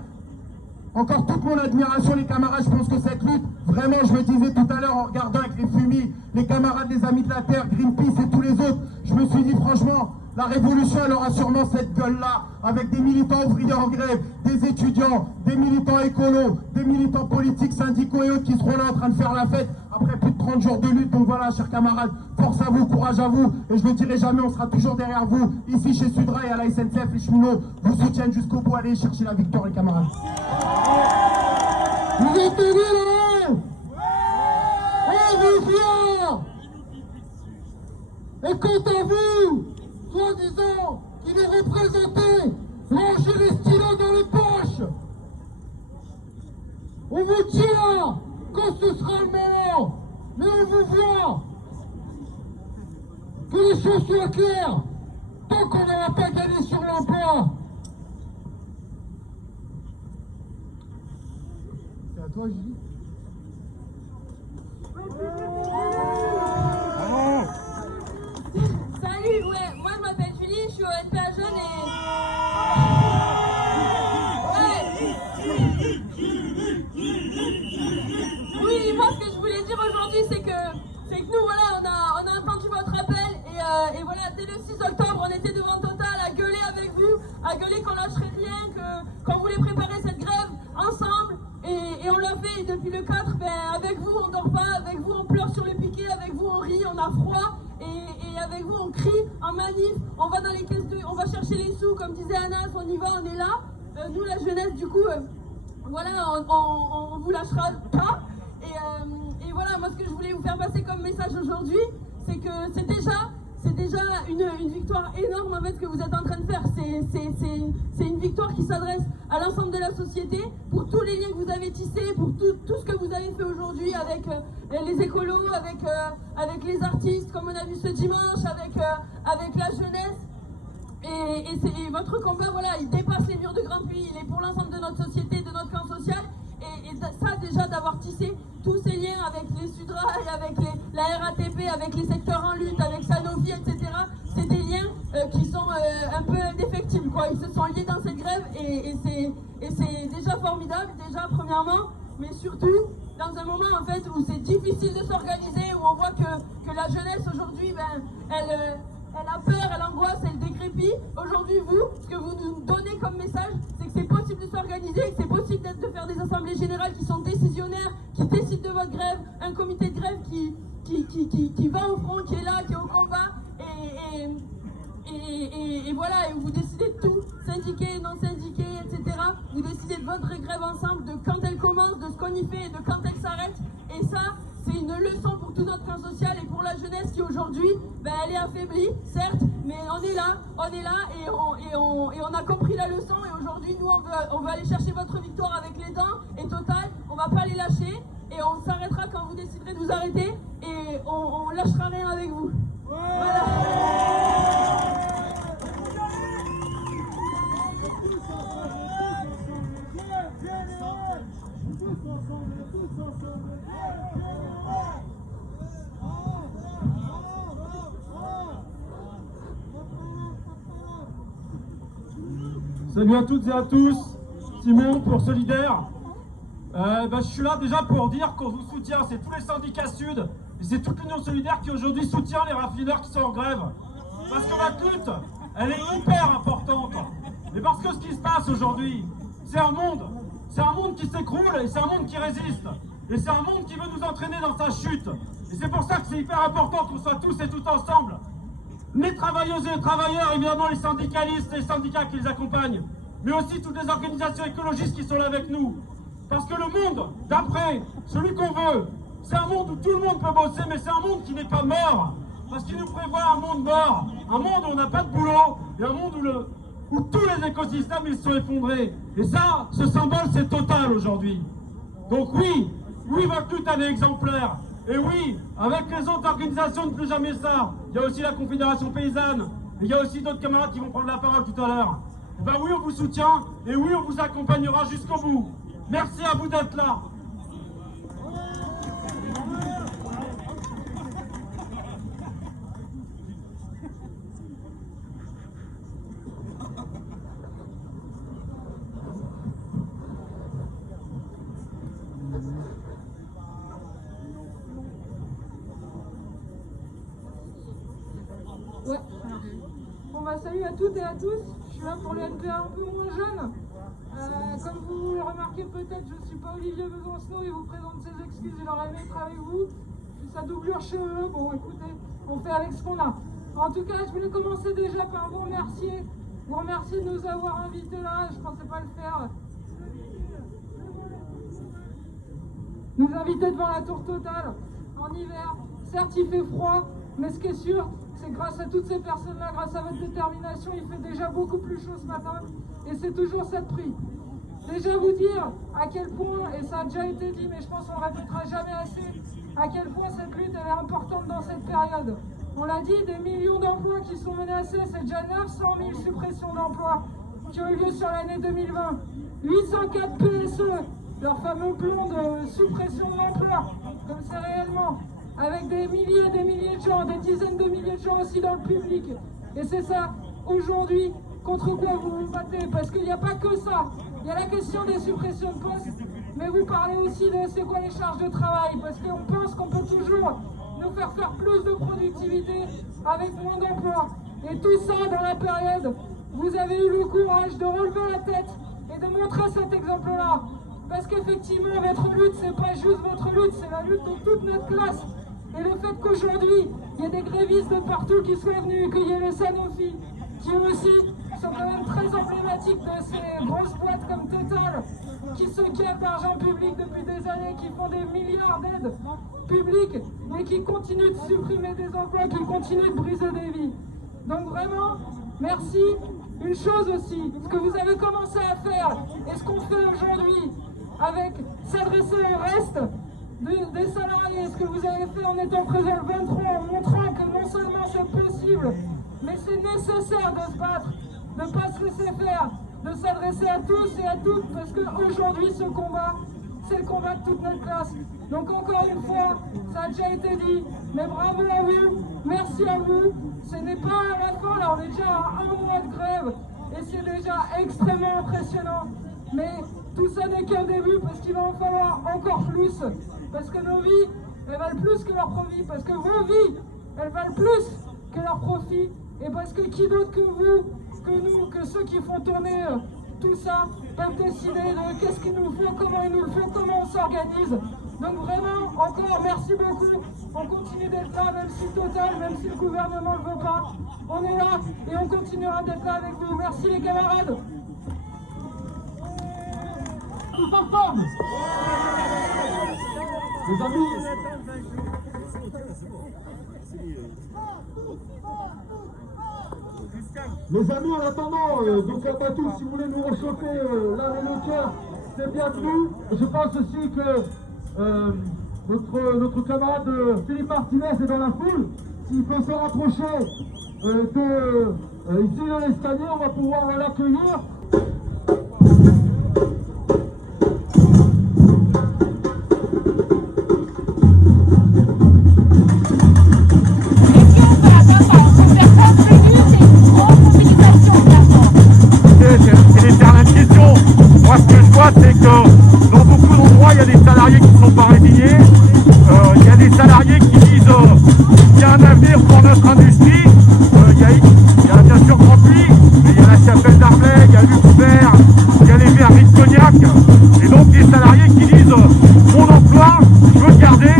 encore toute mon admiration les camarades, je pense que cette lutte, vraiment je le disais tout à l'heure en regardant avec les fumis, les camarades des Amis de la Terre, Greenpeace et tous les autres, je me suis dit franchement, la révolution elle aura sûrement cette gueule-là, avec des militants ouvriers en grève, des étudiants, des militants écolos, des militants politiques, syndicaux et autres qui seront là en train de faire la fête après plus de 30 jours de lutte. Donc voilà, chers camarades, force à vous, courage à vous, et je ne le dirai jamais, on sera toujours derrière vous, ici chez Sudra et à la SNCF, les cheminots vous soutiennent jusqu'au bout, allez chercher la victoire les camarades. Vous êtes tenus là? On vous fier. Et quant à vous, soi-disant, qui nous représentez, rangez les stylos dans les poches. On vous tient quand ce sera le moment, mais on vous voit. Que les choses soient claires, tant qu'on n'aura pas gagné sur l'emploi. C'est à toi, Gilles. Salut, ouais, moi je m'appelle Julie, je suis au NPA Jeune et... Oui, moi ce que je voulais dire aujourd'hui c'est que nous voilà, on a entendu votre appel et voilà, dès le 6 octobre on était devant Total à gueuler avec vous, à gueuler qu'on lâcherait rien, qu'on voulait préparer cette grève ensemble et on l'a fait et depuis le 4, avec vous on dort pas, avec vous on pleure sur les piquets, avec vous on rit, on a froid et avec vous on crie en manif, on va dans les caisses on va chercher les sous comme disait Anas, on y va, on est là, nous la jeunesse du coup, voilà, on vous lâchera pas. Et voilà, moi ce que je voulais vous faire passer comme message aujourd'hui, c'est que c'est déjà une victoire énorme en fait ce que vous êtes en train de faire. C'est une victoire qui s'adresse à l'ensemble de la société, pour tous les liens que vous avez tissés, pour tout ce que vous avez fait aujourd'hui avec les écolos, avec les artistes, comme on a vu ce dimanche, avec la jeunesse. Et votre combat, voilà, il dépasse les murs de Grandpuits, il est pour l'ensemble de notre société, de notre clan social. Et ça déjà d'avoir tissé tous ces liens avec les Sudrail, avec la RATP, avec les secteurs en lutte, avec Sanofi, etc. C'est des liens qui sont un peu indéfectibles, quoi. Ils se sont liés dans cette grève et c'est déjà formidable, déjà premièrement, mais surtout dans un moment en fait où c'est difficile de s'organiser, où on voit que la jeunesse aujourd'hui, elle a peur, elle angoisse, elle décrépit. Aujourd'hui, vous, ce que vous nous donnez comme message, c'est que c'est possible de s'organiser, que c'est possible de faire des assemblées générales qui sont décisionnaires, qui décident de votre grève, un comité de grève qui va au front, qui est là, qui est au combat, et voilà, et vous décidez de tout, syndiqués, non syndiqués, etc. Vous décidez de votre grève ensemble, de quand elle commence, de ce qu'on y fait et de quand elle s'arrête, et ça, c'est une leçon pour tout notre camp social et pour la jeunesse qui aujourd'hui, elle est affaiblie, certes, mais on est là et on a compris la leçon et aujourd'hui nous on veut aller chercher votre victoire avec les dents et Total, on va pas les lâcher et on s'arrêtera quand vous déciderez de vous arrêter et on lâchera rien avec vous. Voilà. Salut à toutes et à tous, Simon pour Solidaire. Je suis là déjà pour dire qu'on vous soutient, c'est tous les syndicats sud et c'est toute l'Union Solidaire qui aujourd'hui soutient les raffineurs qui sont en grève. Parce que notre lutte, elle est hyper importante. Et parce que ce qui se passe aujourd'hui, c'est un monde qui s'écroule et c'est un monde qui résiste. Et c'est un monde qui veut nous entraîner dans sa chute. Et c'est pour ça que c'est hyper important qu'on soit tous et toutes ensemble. Les travailleuses et les travailleurs, évidemment les syndicalistes et les syndicats qui les accompagnent, mais aussi toutes les organisations écologistes qui sont là avec nous. Parce que le monde d'après, celui qu'on veut, c'est un monde où tout le monde peut bosser, mais c'est un monde qui n'est pas mort. Parce qu'il nous prévoit un monde mort, un monde où on n'a pas de boulot, et un monde où tous les écosystèmes ils sont effondrés. Et ça, ce symbole, c'est Total aujourd'hui. Donc oui, votre lutte elle est exemplaire. Et oui, avec les autres organisations de Plus Jamais Ça, il y a aussi la Confédération Paysanne, et il y a aussi d'autres camarades qui vont prendre la parole tout à l'heure. Oui, on vous soutient, et oui, on vous accompagnera jusqu'au bout. Merci à vous d'être là. Ouais. Bon salut à toutes et à tous, je suis là pour le NPA un peu moins jeune. Comme vous le remarquez peut-être, je ne suis pas Olivier Besancenot, il vous présente ses excuses, il aurait aimé être avec vous. Je suis sa doublure chez eux, bon écoutez, on fait avec ce qu'on a. En tout cas, je voulais commencer déjà par vous remercier de nous avoir invités là, je ne pensais pas le faire. Nous inviter devant la tour Total en hiver, certes il fait froid, Mais ce qui est sûr, c'est grâce à toutes ces personnes-là, grâce à votre détermination, il fait déjà beaucoup plus chaud ce matin. Et c'est toujours ça de prix. Déjà vous dire à quel point, et ça a déjà été dit, mais je pense qu'on ne répétera jamais assez, à quel point cette lutte elle est importante dans cette période. On l'a dit, des millions d'emplois qui sont menacés, c'est déjà 900 000 suppressions d'emplois qui ont eu lieu sur l'année 2020. 804 PSE, leur fameux plan de suppression de l'emploi, comme c'est réellement, avec des milliers et des milliers de gens, des dizaines de milliers de gens aussi dans le public. Et c'est ça, aujourd'hui, contre quoi vous vous battez, parce qu'il n'y a pas que ça. Il y a la question des suppressions de postes, mais vous parlez aussi de c'est quoi les charges de travail, parce qu'on pense qu'on peut toujours nous faire plus de productivité avec moins d'emplois. Et tout ça dans la période, vous avez eu le courage de relever la tête et de montrer cet exemple-là. Parce qu'effectivement, votre lutte, c'est pas juste votre lutte, c'est la lutte de toute notre classe. Et le fait qu'aujourd'hui, il y ait des grévistes de partout qui soient venus, qu'il y ait les Sanofi, qui aussi sont quand même très emblématiques de ces grosses boîtes comme Total, qui se gavent d'argent public depuis des années, qui font des milliards d'aides publiques, mais qui continuent de supprimer des emplois, qui continuent de briser des vies. Donc vraiment, merci. Une chose aussi, ce que vous avez commencé à faire, et ce qu'on fait aujourd'hui, avec s'adresser au reste des salariés, ce que vous avez fait en étant présent le 23, en montrant que non seulement c'est possible, mais c'est nécessaire de se battre, de ne pas se laisser faire, de s'adresser à tous et à toutes, parce qu'aujourd'hui ce combat, c'est le combat de toute notre classe. Donc encore une fois, ça a déjà été dit, mais bravo à vous, merci à vous. Ce n'est pas à la fin, là on est déjà à 1 mois de grève, et c'est déjà extrêmement impressionnant. Mais tout ça n'est qu'un début, parce qu'il va en falloir encore plus, parce que nos vies, elles valent plus que leur profit, parce que vos vies, elles valent plus que leur profit, et parce que qui d'autre que vous, que nous, que ceux qui font tourner tout ça, peuvent décider de qu'est-ce qu'il nous faut, comment il nous le faut, comment on s'organise. Donc vraiment, encore merci beaucoup, on continue d'être là, même si Total, même si le gouvernement ne le veut pas, on est là et on continuera d'être là avec vous. Merci les camarades. Tous ensemble. Les amis, en attendant, donc à tous, si vous voulez nous réchauffer l'âme et le cœur, c'est bienvenu. Je pense aussi que notre camarade Philippe Martinez est dans la foule. S'il peut se rapprocher ici de l'escalier, on va pouvoir l'accueillir. Moi, ce que je vois, c'est que dans beaucoup d'endroits, il y a des salariés qui ne sont pas résignés. Il y a des salariés qui disent qu'il y a un avenir pour notre industrie. Il y a bien sûr Grand Puy, mais il y a la Chapelle d'Arblay, il y a Luxfer, il y a les Verreries de Cognac. Et donc des salariés qui disent mon emploi, je veux le garder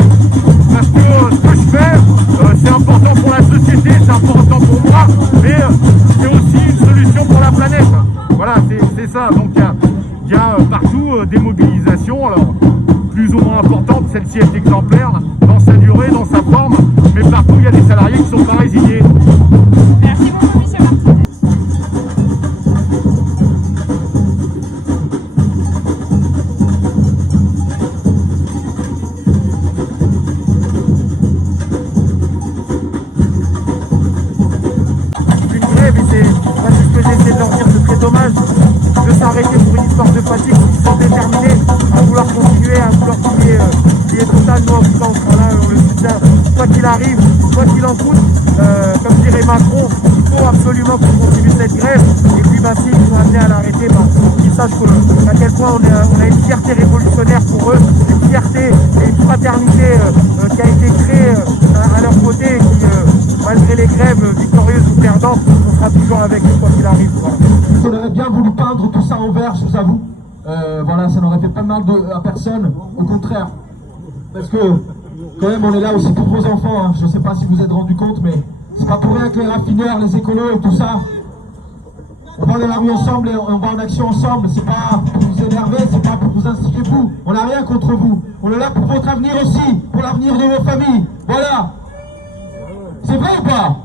parce que ce que je fais, c'est important pour la société, c'est important pour moi, mais c'est aussi une solution pour la planète. Voilà, c'est ça. Donc il y a partout des mobilisations, alors plus ou moins importantes, celle-ci est exemplaire dans sa durée, dans sa forme, mais partout il y a des salariés qui ne sont pas résignés. Merci beaucoup, monsieur Martinez. Une grève, et c'est ce que j'essaie de leur dire, c'est très dommage de s'arrêter pour une histoire de fatigue, ils sont déterminés à vouloir continuer, à vouloir qu'il y ait Total. Nous en tout cas on sera là, on le soutient, quoi qu'il arrive, quoi qu'il en coûte, comme dirait Macron, il faut absolument qu'on continue cette grève, et puis s'ils sont amenés à l'arrêter, qu'ils sachent à quel point on a une fierté révolutionnaire pour eux, une fierté et une fraternité qui a été créée à leur côté, et qui malgré les grèves victorieuses ou perdantes, on sera toujours avec eux quoi qu'il arrive. Voilà. On aurait bien voulu peindre tout ça en vert, je vous avoue. Voilà, ça n'aurait fait pas de mal à personne, au contraire. Parce que, quand même, on est là aussi pour vos enfants. Hein. Je ne sais pas si vous êtes rendu compte, mais c'est pas pour rien que les raffineurs, les écolos et tout ça, on va dans la rue ensemble et on va en action ensemble. C'est pas pour vous énerver, c'est pas pour vous instiger vous. On n'a rien contre vous. On est là pour votre avenir aussi, pour l'avenir de vos familles. Voilà. C'est vrai ou pas?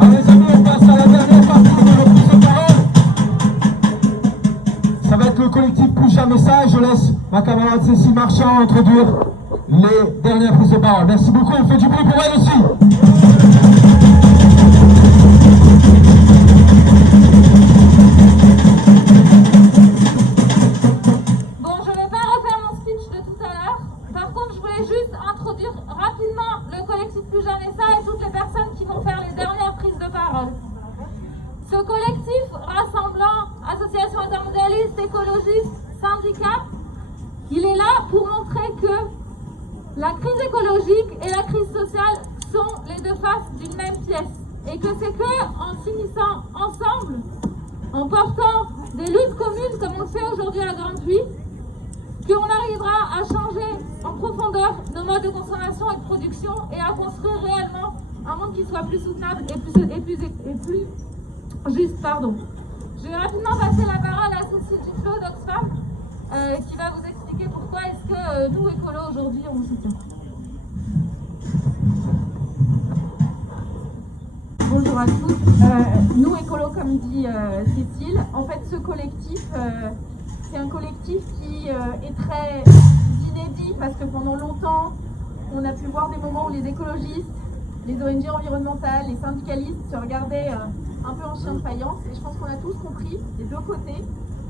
Allez les amis, on passe à la dernière partie de nos prises de parole. Ça va être le collectif Plus Jamais Ça. Je laisse ma camarade Cécile Marchand introduire les dernières prises de parole. Merci beaucoup, on fait du bruit pour elle aussi. Bon, je ne vais pas refaire mon speech de tout à l'heure. Par contre, je voulais juste introduire rapidement le collectif Plus Jamais Ça et toutes les personnes qui vont faire les dernières prises de parole. Ce collectif rassemblant associations intermondialistes, écologistes, syndicats, il est là pour montrer que la crise écologique et la crise sociale sont les deux faces d'une même pièce. Et que c'est que en s'unissant ensemble, en portant des luttes communes comme on le fait aujourd'hui à Grandpuits, qu'on arrivera à changer en profondeur nos modes de consommation et de production et à construire réellement un monde qui soit plus soutenable et plus juste. Pardon. Je vais rapidement passer la parole à Cécile Duflo d'Oxfam qui va vous expliquer pourquoi est-ce que nous, écolos, aujourd'hui, on vous soutient. Bonjour à tous. Nous, écolos, comme dit Cécile, en fait, ce collectif, c'est un collectif qui est très inédit parce que pendant longtemps, on a pu voir des moments où les écologistes, les ONG environnementales, les syndicalistes se regardaient un peu en chien de faïence. Et je pense qu'on a tous compris, des deux côtés,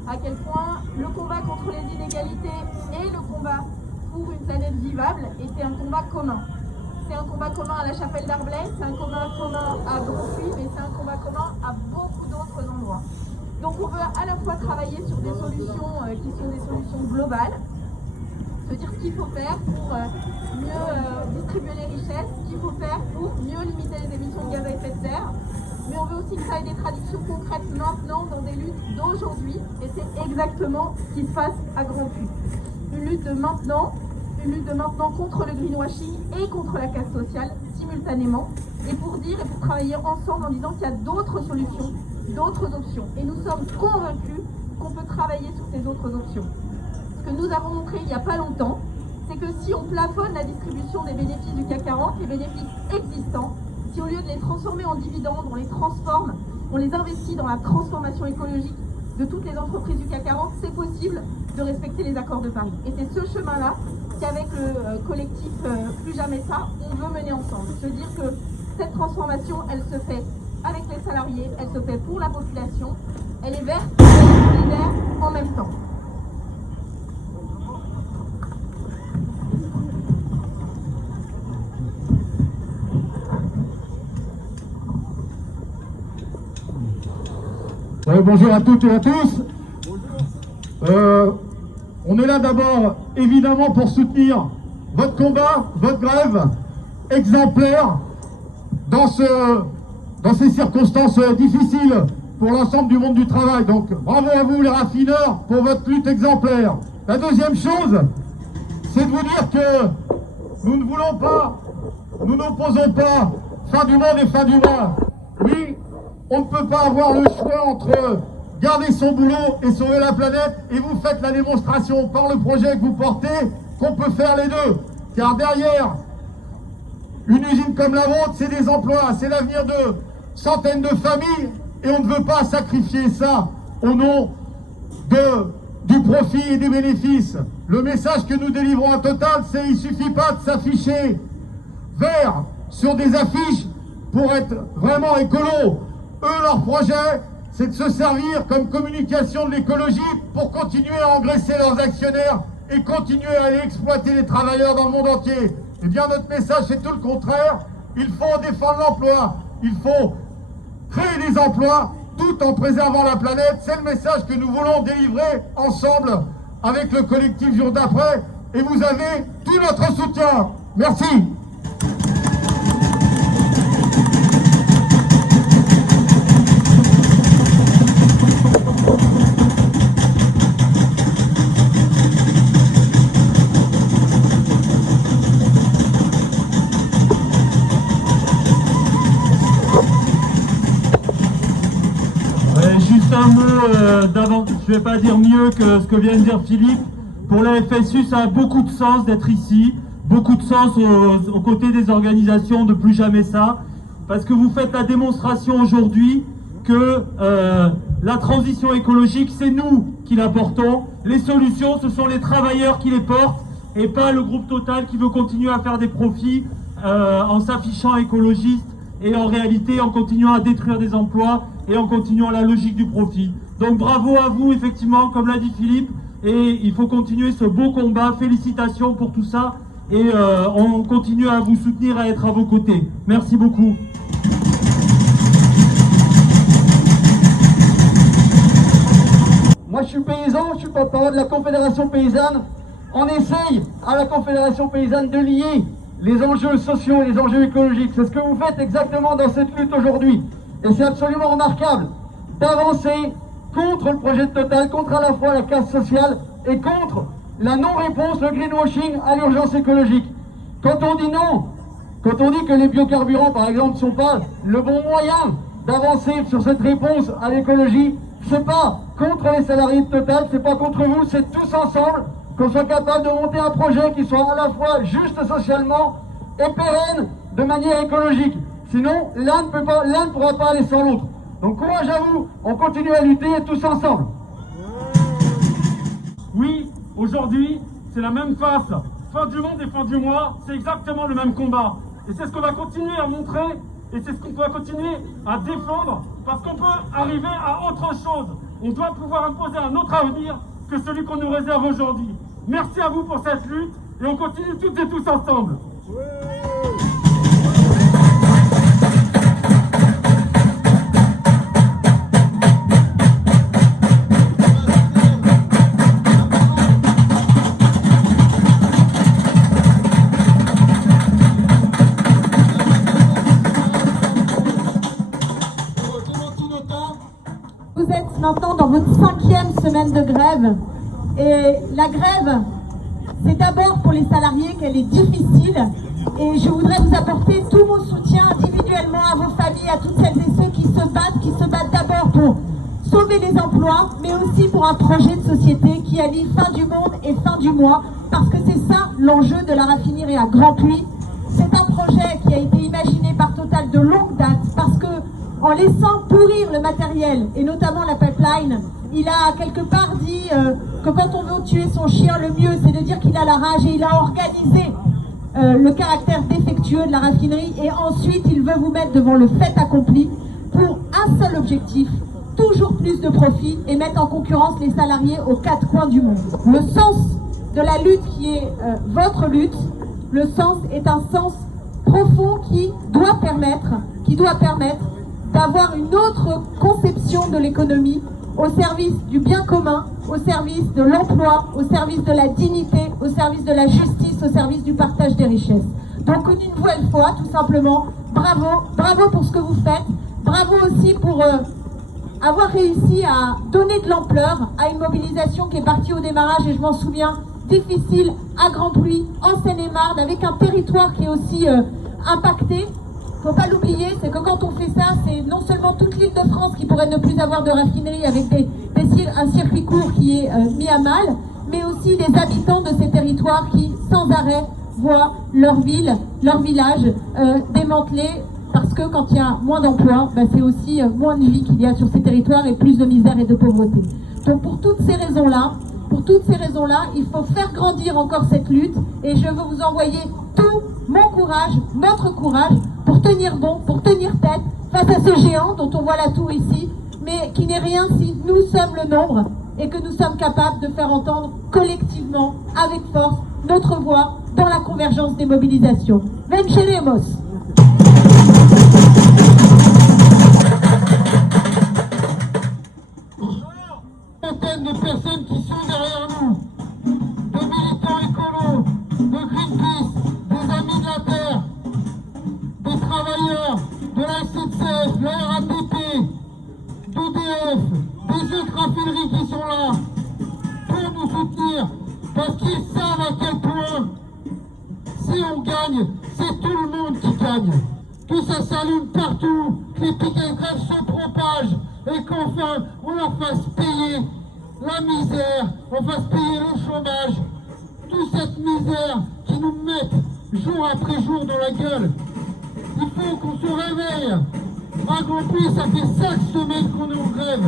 à quel point le combat contre les inégalités et le combat pour une planète vivable était un combat commun. C'est un combat commun à la Chapelle d'Arblay, c'est un combat commun à Grandpuits, mais c'est un combat commun à beaucoup d'autres endroits. Donc on veut à la fois travailler sur des solutions qui sont des solutions globales, se dire ce qu'il faut faire pour mieux distribuer les richesses, ce qu'il faut faire pour mieux limiter les émissions de gaz à effet de serre, mais on veut aussi que ça ait des traductions concrètes maintenant dans des luttes d'aujourd'hui, et c'est exactement ce qui se passe à Grandpuits. Une lutte de maintenant contre le greenwashing et contre la casse sociale simultanément, et pour dire et pour travailler ensemble en disant qu'il y a d'autres solutions, d'autres options. Et nous sommes convaincus qu'on peut travailler sur ces autres options. Ce que nous avons montré il n'y a pas longtemps, c'est que si on plafonne la distribution des bénéfices du CAC 40, les bénéfices existants, si au lieu de les transformer en dividendes, on les transforme, on les investit dans la transformation écologique de toutes les entreprises du CAC 40, c'est possible de respecter les accords de Paris. Et c'est ce chemin-là qu'avec le collectif Plus Jamais Ça, on veut mener ensemble. Se dire que cette transformation, elle se fait avec les salariés, elle se fait pour la population, elle est verte, elle est solidaire en même temps. Bonjour à toutes et à tous. On est là d'abord évidemment pour soutenir votre combat, votre grève exemplaire dans ces circonstances difficiles pour l'ensemble du monde du travail. Donc bravo à vous les raffineurs pour votre lutte exemplaire. La deuxième chose, c'est de vous dire que nous ne voulons pas, nous n'opposons pas fin du monde et fin du mois. Oui, on ne peut pas avoir le choix entre garder son boulot et sauver la planète, et vous faites la démonstration par le projet que vous portez qu'on peut faire les deux. Car derrière une usine comme la vôtre, c'est des emplois, c'est l'avenir de centaines de familles, et on ne veut pas sacrifier ça au nom du profit et des bénéfices. Le message que nous délivrons à Total, c'est qu'il ne suffit pas de s'afficher vert sur des affiches pour être vraiment écolo. Eux, leur projet, c'est de se servir comme communication de l'écologie pour continuer à engraisser leurs actionnaires et continuer à aller exploiter les travailleurs dans le monde entier. Eh bien, notre message, c'est tout le contraire. Il faut défendre l'emploi. Il faut créer des emplois tout en préservant la planète. C'est le message que nous voulons délivrer ensemble avec le collectif Jour d'après. Et vous avez tout notre soutien. Merci. Un mot d'avant, je ne vais pas dire mieux que ce que vient de dire Philippe. Pour la FSU, ça a beaucoup de sens d'être ici, beaucoup de sens aux côtés des organisations de Plus Jamais Ça, parce que vous faites la démonstration aujourd'hui que la transition écologique, c'est nous qui la portons. Les solutions, ce sont les travailleurs qui les portent et pas le groupe Total qui veut continuer à faire des profits en s'affichant écologiste et en réalité en continuant à détruire des emplois et en continuant la logique du profit. Donc bravo à vous, effectivement, comme l'a dit Philippe, et il faut continuer ce beau combat. Félicitations pour tout ça et on continue à vous soutenir, à être à vos côtés. Merci beaucoup. Moi je suis paysan, je suis porte-parole de la Confédération Paysanne. On essaye à la Confédération Paysanne de lier les enjeux sociaux et les enjeux écologiques. C'est ce que vous faites exactement dans cette lutte aujourd'hui. Et c'est absolument remarquable d'avancer contre le projet de Total, contre à la fois la casse sociale et contre la non-réponse, le greenwashing à l'urgence écologique. Quand on dit non, quand on dit que les biocarburants par exemple ne sont pas le bon moyen d'avancer sur cette réponse à l'écologie, c'est pas contre les salariés de Total, c'est pas contre vous, c'est tous ensemble qu'on soit capable de monter un projet qui soit à la fois juste socialement et pérenne de manière écologique. Sinon, l'un ne pourra pas aller sans l'autre. Donc courage à vous, on continue à lutter tous ensemble. Oui, aujourd'hui, c'est la même face. Fin du monde et fin du mois, c'est exactement le même combat. Et c'est ce qu'on va continuer à montrer, et c'est ce qu'on va continuer à défendre, parce qu'on peut arriver à autre chose. On doit pouvoir imposer un autre avenir que celui qu'on nous réserve aujourd'hui. Merci à vous pour cette lutte, et on continue toutes et tous ensemble. Vous êtes maintenant dans votre 5e semaine de grève et la grève, c'est d'abord pour les salariés qu'elle est difficile et je voudrais vous apporter tout mon soutien individuellement à vos familles, à toutes celles et ceux qui se battent d'abord pour sauver les emplois, mais aussi pour un projet de société qui allie fin du monde et fin du mois, parce que c'est ça l'enjeu de la raffinerie à Grand Puy. C'est un projet qui a été imaginé par Total de longue date, parce que en laissant pourrir le matériel, et notamment la pipeline, il a quelque part dit que quand on veut tuer son chien, le mieux c'est de dire qu'il a la rage, et il a organisé le caractère défectueux de la raffinerie, et ensuite il veut vous mettre devant le fait accompli pour un seul objectif, toujours plus de profit, et mettre en concurrence les salariés aux 4 coins du monde. Le sens de la lutte qui est votre lutte, le sens est un sens profond qui doit permettre d'avoir une autre conception de l'économie au service du bien commun, au service de l'emploi, au service de la dignité, au service de la justice, au service du partage des richesses. Donc une nouvelle fois, tout simplement, bravo pour ce que vous faites, bravo aussi pour avoir réussi à donner de l'ampleur à une mobilisation qui est partie au démarrage, et je m'en souviens, difficile à Grand Puy, en Seine-et-Marne, avec un territoire qui est aussi impacté. Faut pas l'oublier, c'est que quand on fait ça, c'est non seulement toute l'île de France qui pourrait ne plus avoir de raffinerie avec un circuit court qui est mis à mal, mais aussi les habitants de ces territoires qui, sans arrêt, voient leur ville, leur village démantelés, parce que quand il y a moins d'emplois, c'est aussi moins de vie qu'il y a sur ces territoires et plus de misère et de pauvreté. Donc pour toutes ces raisons-là, il faut faire grandir encore cette lutte, et je veux vous envoyer tout mon courage, notre courage, pour tenir bon, pour tenir tête face à ce géant dont on voit la tour ici, mais qui n'est rien si nous sommes le nombre et que nous sommes capables de faire entendre collectivement, avec force, notre voix dans la convergence des mobilisations. Venceremos! Centaines de personnes qui sont derrière nous, de militants écolos, de Greenpeace, des Amis de la Terre, des travailleurs, de la SNCF, de la RATP, d'EDF, des autres raffineries qui sont là pour nous soutenir, parce qu'ils savent à quel point, si on gagne, c'est tout le monde qui gagne. Que ça s'allume partout, que les piquets de grève se propagent, et qu'enfin on leur fasse payer la misère, on fasse payer le chômage, toute cette misère qui qui nous mettent jour après jour dans la gueule. Il faut qu'on se réveille. À Grand Prix, ça fait 5 semaines qu'on est en grève.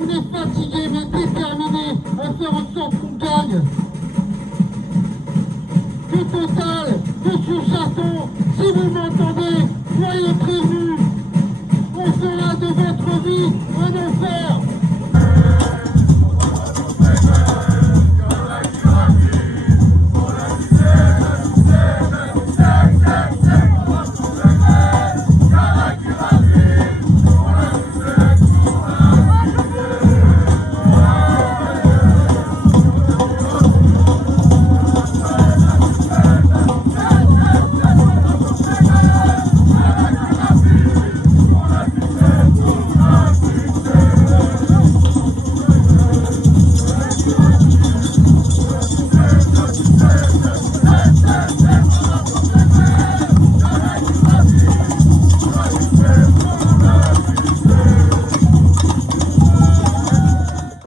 On est fatigué mais déterminé à faire en sorte qu'on gagne. Que Total, Monsieur Chasson, si vous m'entendez, soyez